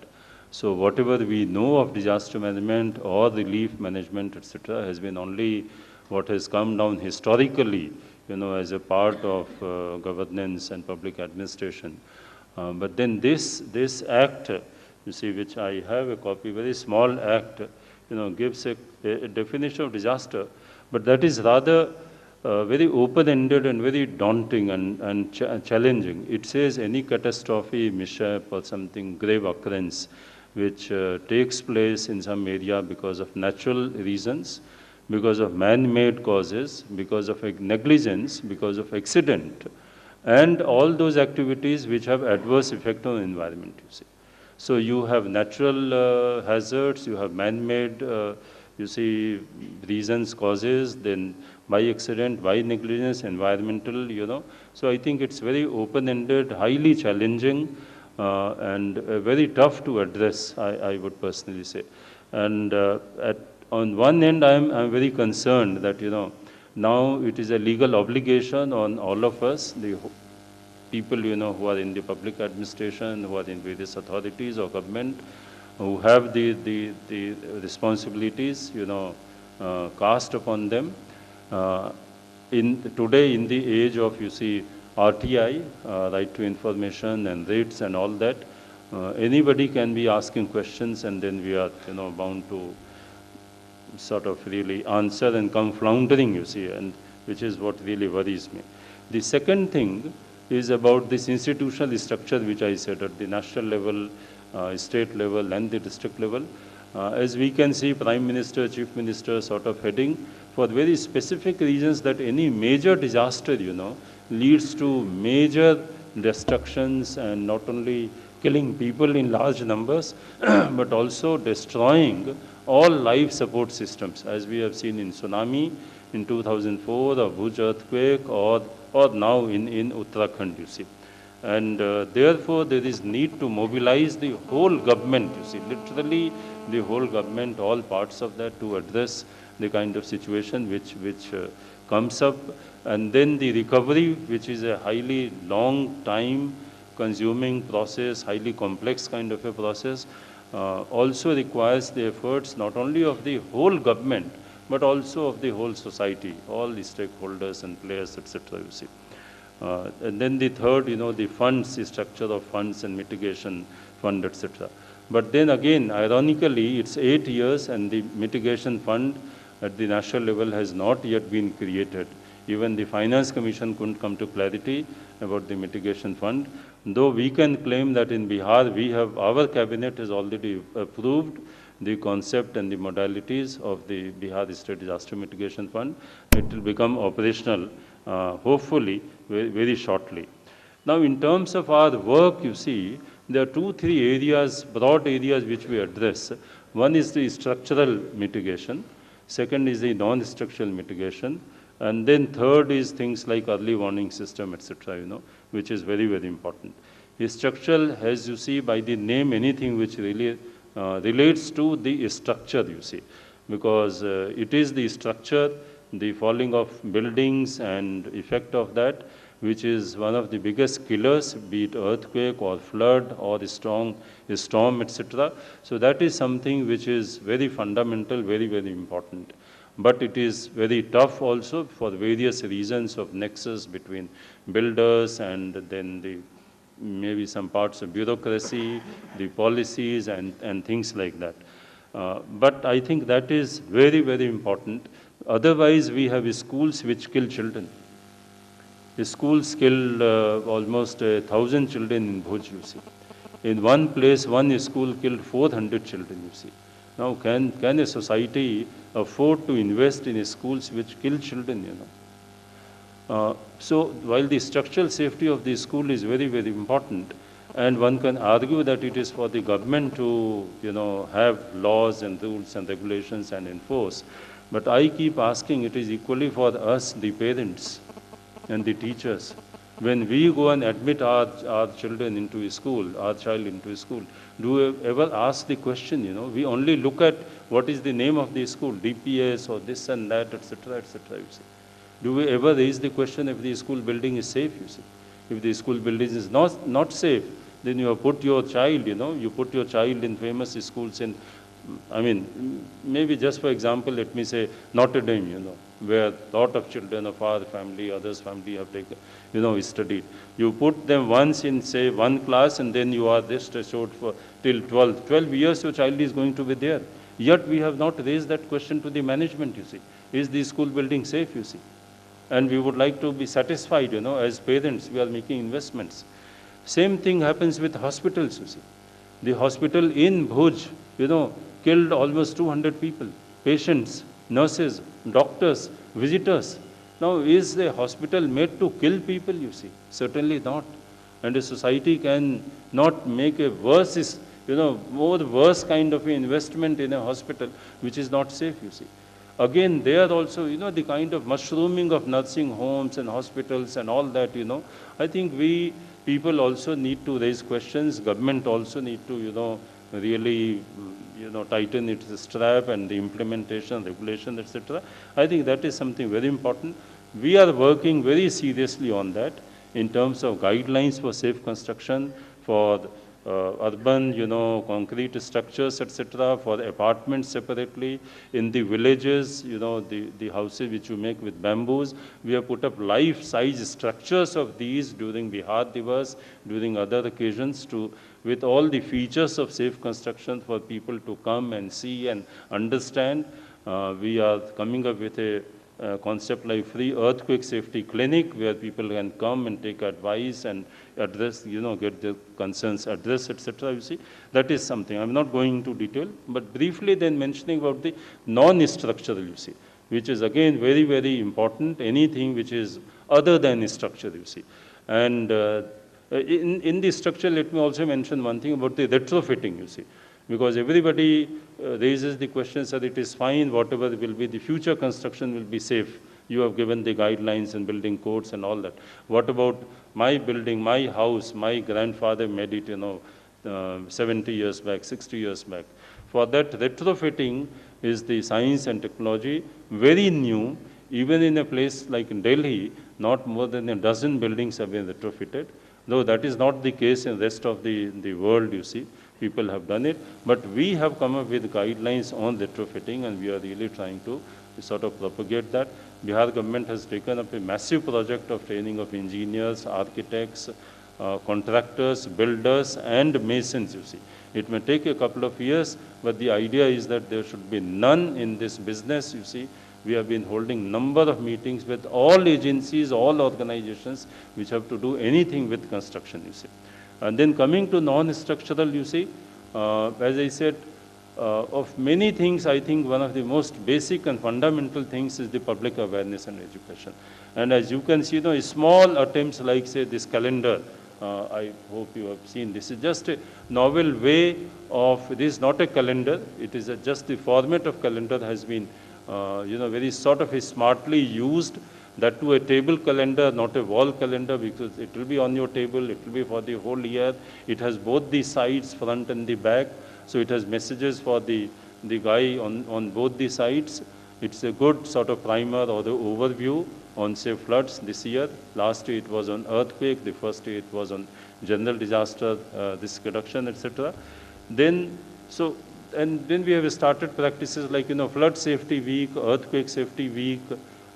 So whatever we know of disaster management or relief management, etc., has been only what has come down historically, as a part of governance and public administration. But then this act, you see, which I have a copy, very small act, gives a definition of disaster, but that is rather very open-ended and very daunting and challenging. It says any catastrophe, mishap, or something grave occurrence which takes place in some area because of natural reasons, because of man-made causes, because of negligence, because of accident, and all those activities which have adverse effect on the environment, you see. So you have natural hazards, you have man-made, reasons, causes, then by accident, by negligence, environmental, So I think it's very open-ended, highly challenging, and very tough to address, I would personally say. And on one end, I'm very concerned that, now it is a legal obligation on all of us, the people, who are in the public administration, who are in various authorities or government, who have the responsibilities, cast upon them. Today, in the age of, RTI, right to information and rates and all that, anybody can be asking questions, and then we are, bound to sort of really answer and come floundering, and which is what really worries me. The second thing is about this institutional structure, which I said at the national level, state level, and the district level. As we can see, Prime Minister, Chief Minister sort of heading for very specific reasons that any major disaster, leads to major destructions and not only killing people in large numbers, but also destroying all life support systems, as we have seen in tsunami in 2004, or Bhuj earthquake, or now in Uttarakhand, And therefore, there is need to mobilize the whole government, literally the whole government, all parts of that, to address the kind of situation which comes up. And then the recovery, which is a highly long time consuming process, highly complex kind of a process, also requires the efforts not only of the whole government, but also of the whole society, all the stakeholders and players, etc. And then the third, the funds, the structure of funds and mitigation fund, etc. But then again, ironically, it's 8 years and the mitigation fund at the national level has not yet been created. Even the Finance Commission couldn't come to clarity about the mitigation fund. Though we can claim that in Bihar, our cabinet has already approved the concept and the modalities of the Bihar State Disaster Mitigation Fund. It will become operational, hopefully, very, very shortly. Now, in terms of our work, there are 2-3 areas, broad areas which we address. One is the structural mitigation. Second is the non-structural mitigation. And then third is things like early warning system, etc., which is very, very important. Structural, as you see by the name, anything which really relates to the structure, you see, because it is the structure, the falling of buildings and effect of that, which is one of the biggest killers, be it earthquake or flood or storm, etc. So that is something which is very fundamental, very, very important. But it is very tough also for various reasons of nexus between builders and then the maybe some parts of bureaucracy, the policies and things like that. But I think that is very, very important. Otherwise, we have schools which kill children. The schools kill almost 1,000 children in Bhuj, you see. In one place, one school killed 400 children, you see. Now, can a society afford to invest in schools which kill children, you know? So while the structural safety of the school is very, very important, and one can argue that it is for the government to, you know, have laws and rules and regulations and enforce, but I keep asking, it is equally for us, the parents and the teachers. When we go and admit our children into a school, our child into a school, do we ever ask the question, you know? We only look at what is the name of the school, DPS or this and that, etc., etc., you see. Do we ever raise the question if the school building is safe, you see? If the school building is not safe, then you have put your child, you know, you put your child in famous schools in, I mean, maybe just for example, let me say Notre Dame, you know, where a lot of children of our family, others' family have taken, you know, studied. You put them once in, say, one class, and then you are just assured for till 12 years your child is going to be there. Yet we have not raised that question to the management, you see. Is the school building safe, you see? And we would like to be satisfied, you know, as parents, we are making investments. Same thing happens with hospitals, you see. The hospital in Bhuj, you know, killed almost 200 people, patients, nurses, doctors, visitors. Now, is the hospital made to kill people, you see? Certainly not. And a society can not make a worse, you know, more worse kind of an investment in a hospital, which is not safe, you see. Again, there also, you know, the kind of mushrooming of nursing homes and hospitals and all that, you know, I think we people also need to raise questions. Government also need to, you know, really, you know, tighten its strap and the implementation, regulation, etc. I think that is something very important. We are working very seriously on that in terms of guidelines for safe construction, for urban, you know, concrete structures, etc., for apartments separately. In the villages, you know, the houses which you make with bamboos, we have put up life-size structures of these during Bihar Divas, during other occasions, with all the features of safe construction for people to come and see and understand. We are coming up with a concept like free earthquake safety clinic where people can come and take advice and address, you know, get their concerns addressed, etc. You see, that is something. I'm not going into detail, but briefly then mentioning about the non-structural, you see, which is again very, very important, anything which is other than structure, you see. And in the structure, let me also mention one thing about the retrofitting, you see. Because everybody raises the questions that it is fine, whatever will be the future construction will be safe. You have given the guidelines and building codes and all that. What about my building, my house, my grandfather made it, you know, 70 years back, 60 years back. For that, retrofitting is the science and technology, very new. Even in a place like Delhi, not more than a dozen buildings have been retrofitted. Though that is not the case in the rest of the world, you see. People have done it, but we have come up with guidelines on retrofitting, and we are really trying to sort of propagate that. Bihar government has taken up a massive project of training of engineers, architects, contractors, builders, and masons, you see. It may take a couple of years, but the idea is that there should be none in this business, you see. We have been holding number of meetings with all agencies, all organizations which have to do anything with construction, you see. And then coming to non-structural, you see, as I said, of many things, I think one of the most basic and fundamental things is the public awareness and education. And as you can see, you know, small attempts like, say, this calendar, I hope you have seen, this is just a novel way of, it is not a calendar, it is just the format of calendar has been, you know, very sort of smartly used That too a table calendar, not a wall calendar, because it will be on your table, it will be for the whole year. It has both the sides, front and the back. So it has messages for the guy on both the sides. It's a good sort of primer or the overview on, say, floods this year. Last year it was on earthquake. The first year it was on general disaster, risk reduction, etc. Then we have started practices like, flood safety week, earthquake safety week,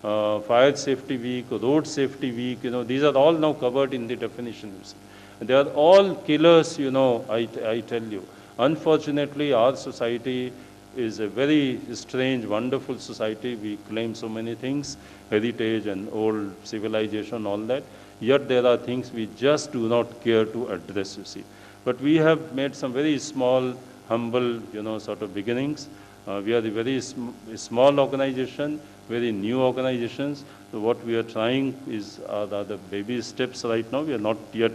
fire safety week, road safety week. These are all now covered in the definitions. They are all killers, I tell you. Unfortunately, our society is a very strange, wonderful society. We claim so many things, heritage and old civilization, all that. Yet there are things we just do not care to address, you see. But we have made some very small, humble, sort of beginnings. We are a very small organization, very new organizations. So what we are trying is the baby steps right now. We are not yet,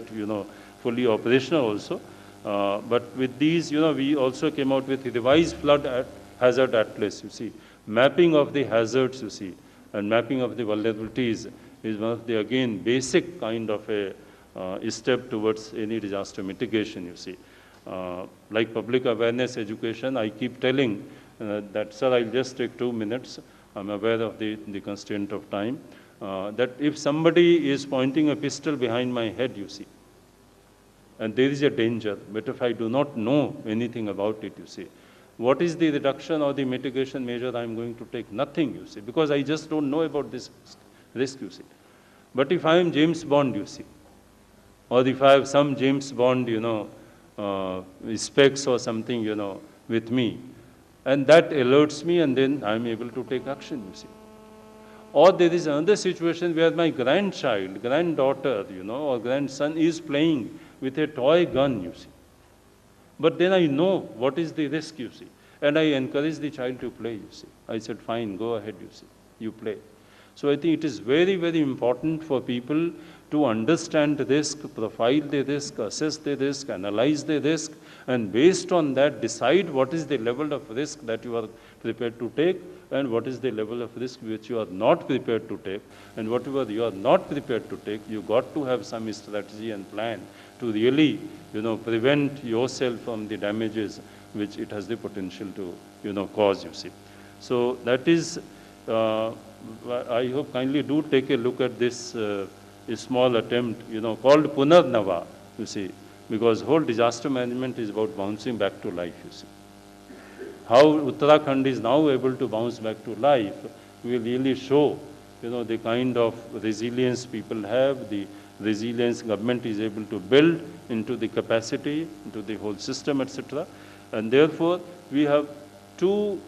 fully operational also. But with these, we also came out with a revised flood hazard atlas, you see. Mapping of the hazards, you see, and mapping of the vulnerabilities is one of the, again, basic kind of a step towards any disaster mitigation, you see. Like public awareness education, I keep telling that, sir, I'll just take 2 minutes. I'm aware of the constraint of time. That if somebody is pointing a pistol behind my head, you see, and there is a danger, but if I do not know anything about it, you see, what is the reduction or the mitigation measure I'm going to take? Nothing, you see, because I just don't know about this risk, you see. But if I am James Bond, you see, or if I have some James Bond, specs or something, with me, and that alerts me, and then I'm able to take action, you see. Or there is another situation where my grandchild, granddaughter, or grandson is playing with a toy gun, you see. But then I know what is the risk, you see. And I encourage the child to play, you see. I said, fine, go ahead, you see. You play. So I think it is very, very important for people to understand the risk, profile the risk, assess the risk, analyze the risk, and based on that, decide what is the level of risk that you are prepared to take, and what is the level of risk which you are not prepared to take, and whatever you are not prepared to take, you got to have some strategy and plan to really, prevent yourself from the damages which it has the potential to, cause, you see. So that is, I hope kindly do take a look at this small attempt, called Punarnava, you see, because whole disaster management is about bouncing back to life, you see. How Uttarakhand is now able to bounce back to life will really show, the kind of resilience people have, the resilience government is able to build into the capacity, into the whole system, etc. And therefore, we have two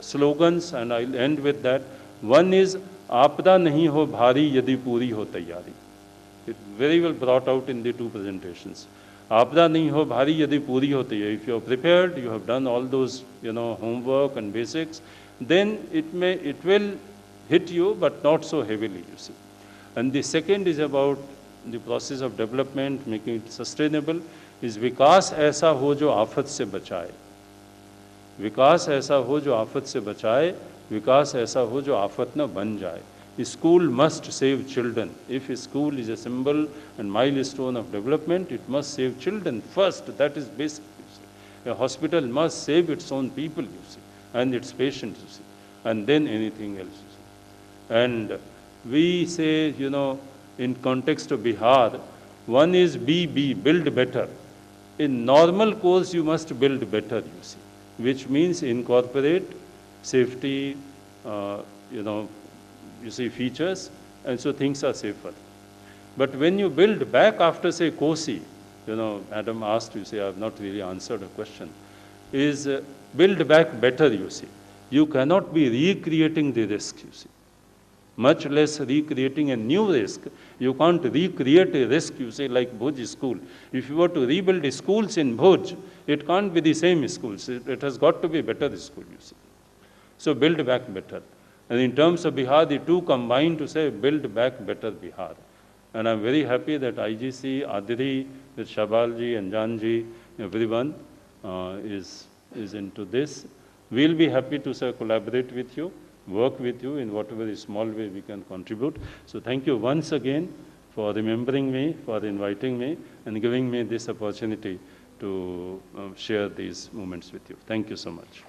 slogans, and I'll end with that. One is, Aapda nahi ho bhari yadi puri ho tayyari. It very well brought out in the two presentations. Aapda nahi ho bhari yadi puri ho tayyari. If you are prepared, you have done all those, homework and basics, then it will hit you, but not so heavily, you see. And the second is about the process of development, making it sustainable, is विकास ऐसा हो जो आफत से बचाए. विकास ऐसा हो जो आफत से बचाए, विकास ऐसा हो जो आफत न बन जाए. School must save children. If a school is a symbol and milestone of development, it must save children first. That is basic, you see. A hospital must save its own people, you see, and its patients, you see, and then anything else, you see. And we say, in context of Bihar, one is build better. In normal course, you must build better, you see, which means incorporate safety, features, and so things are safer. But when you build back after, say, Kosi, Adam asked, you say, I have not really answered a question, is build back better, you see. You cannot be recreating the risk, you see. Much less recreating a new risk. You can't recreate a risk, you say, like Bhuj school. If you were to rebuild schools in Bhuj, it can't be the same schools. It has got to be better school, you see. So build back better. And in terms of Bihar, the two combine to say build back better Bihar. And I'm very happy that IGC, Adri, with Shabalji and Janji, everyone is into this. We'll be happy to, sir, collaborate with you work with you in whatever small way we can contribute. So thank you once again for remembering me, for inviting me, and giving me this opportunity to share these moments with you. Thank you so much.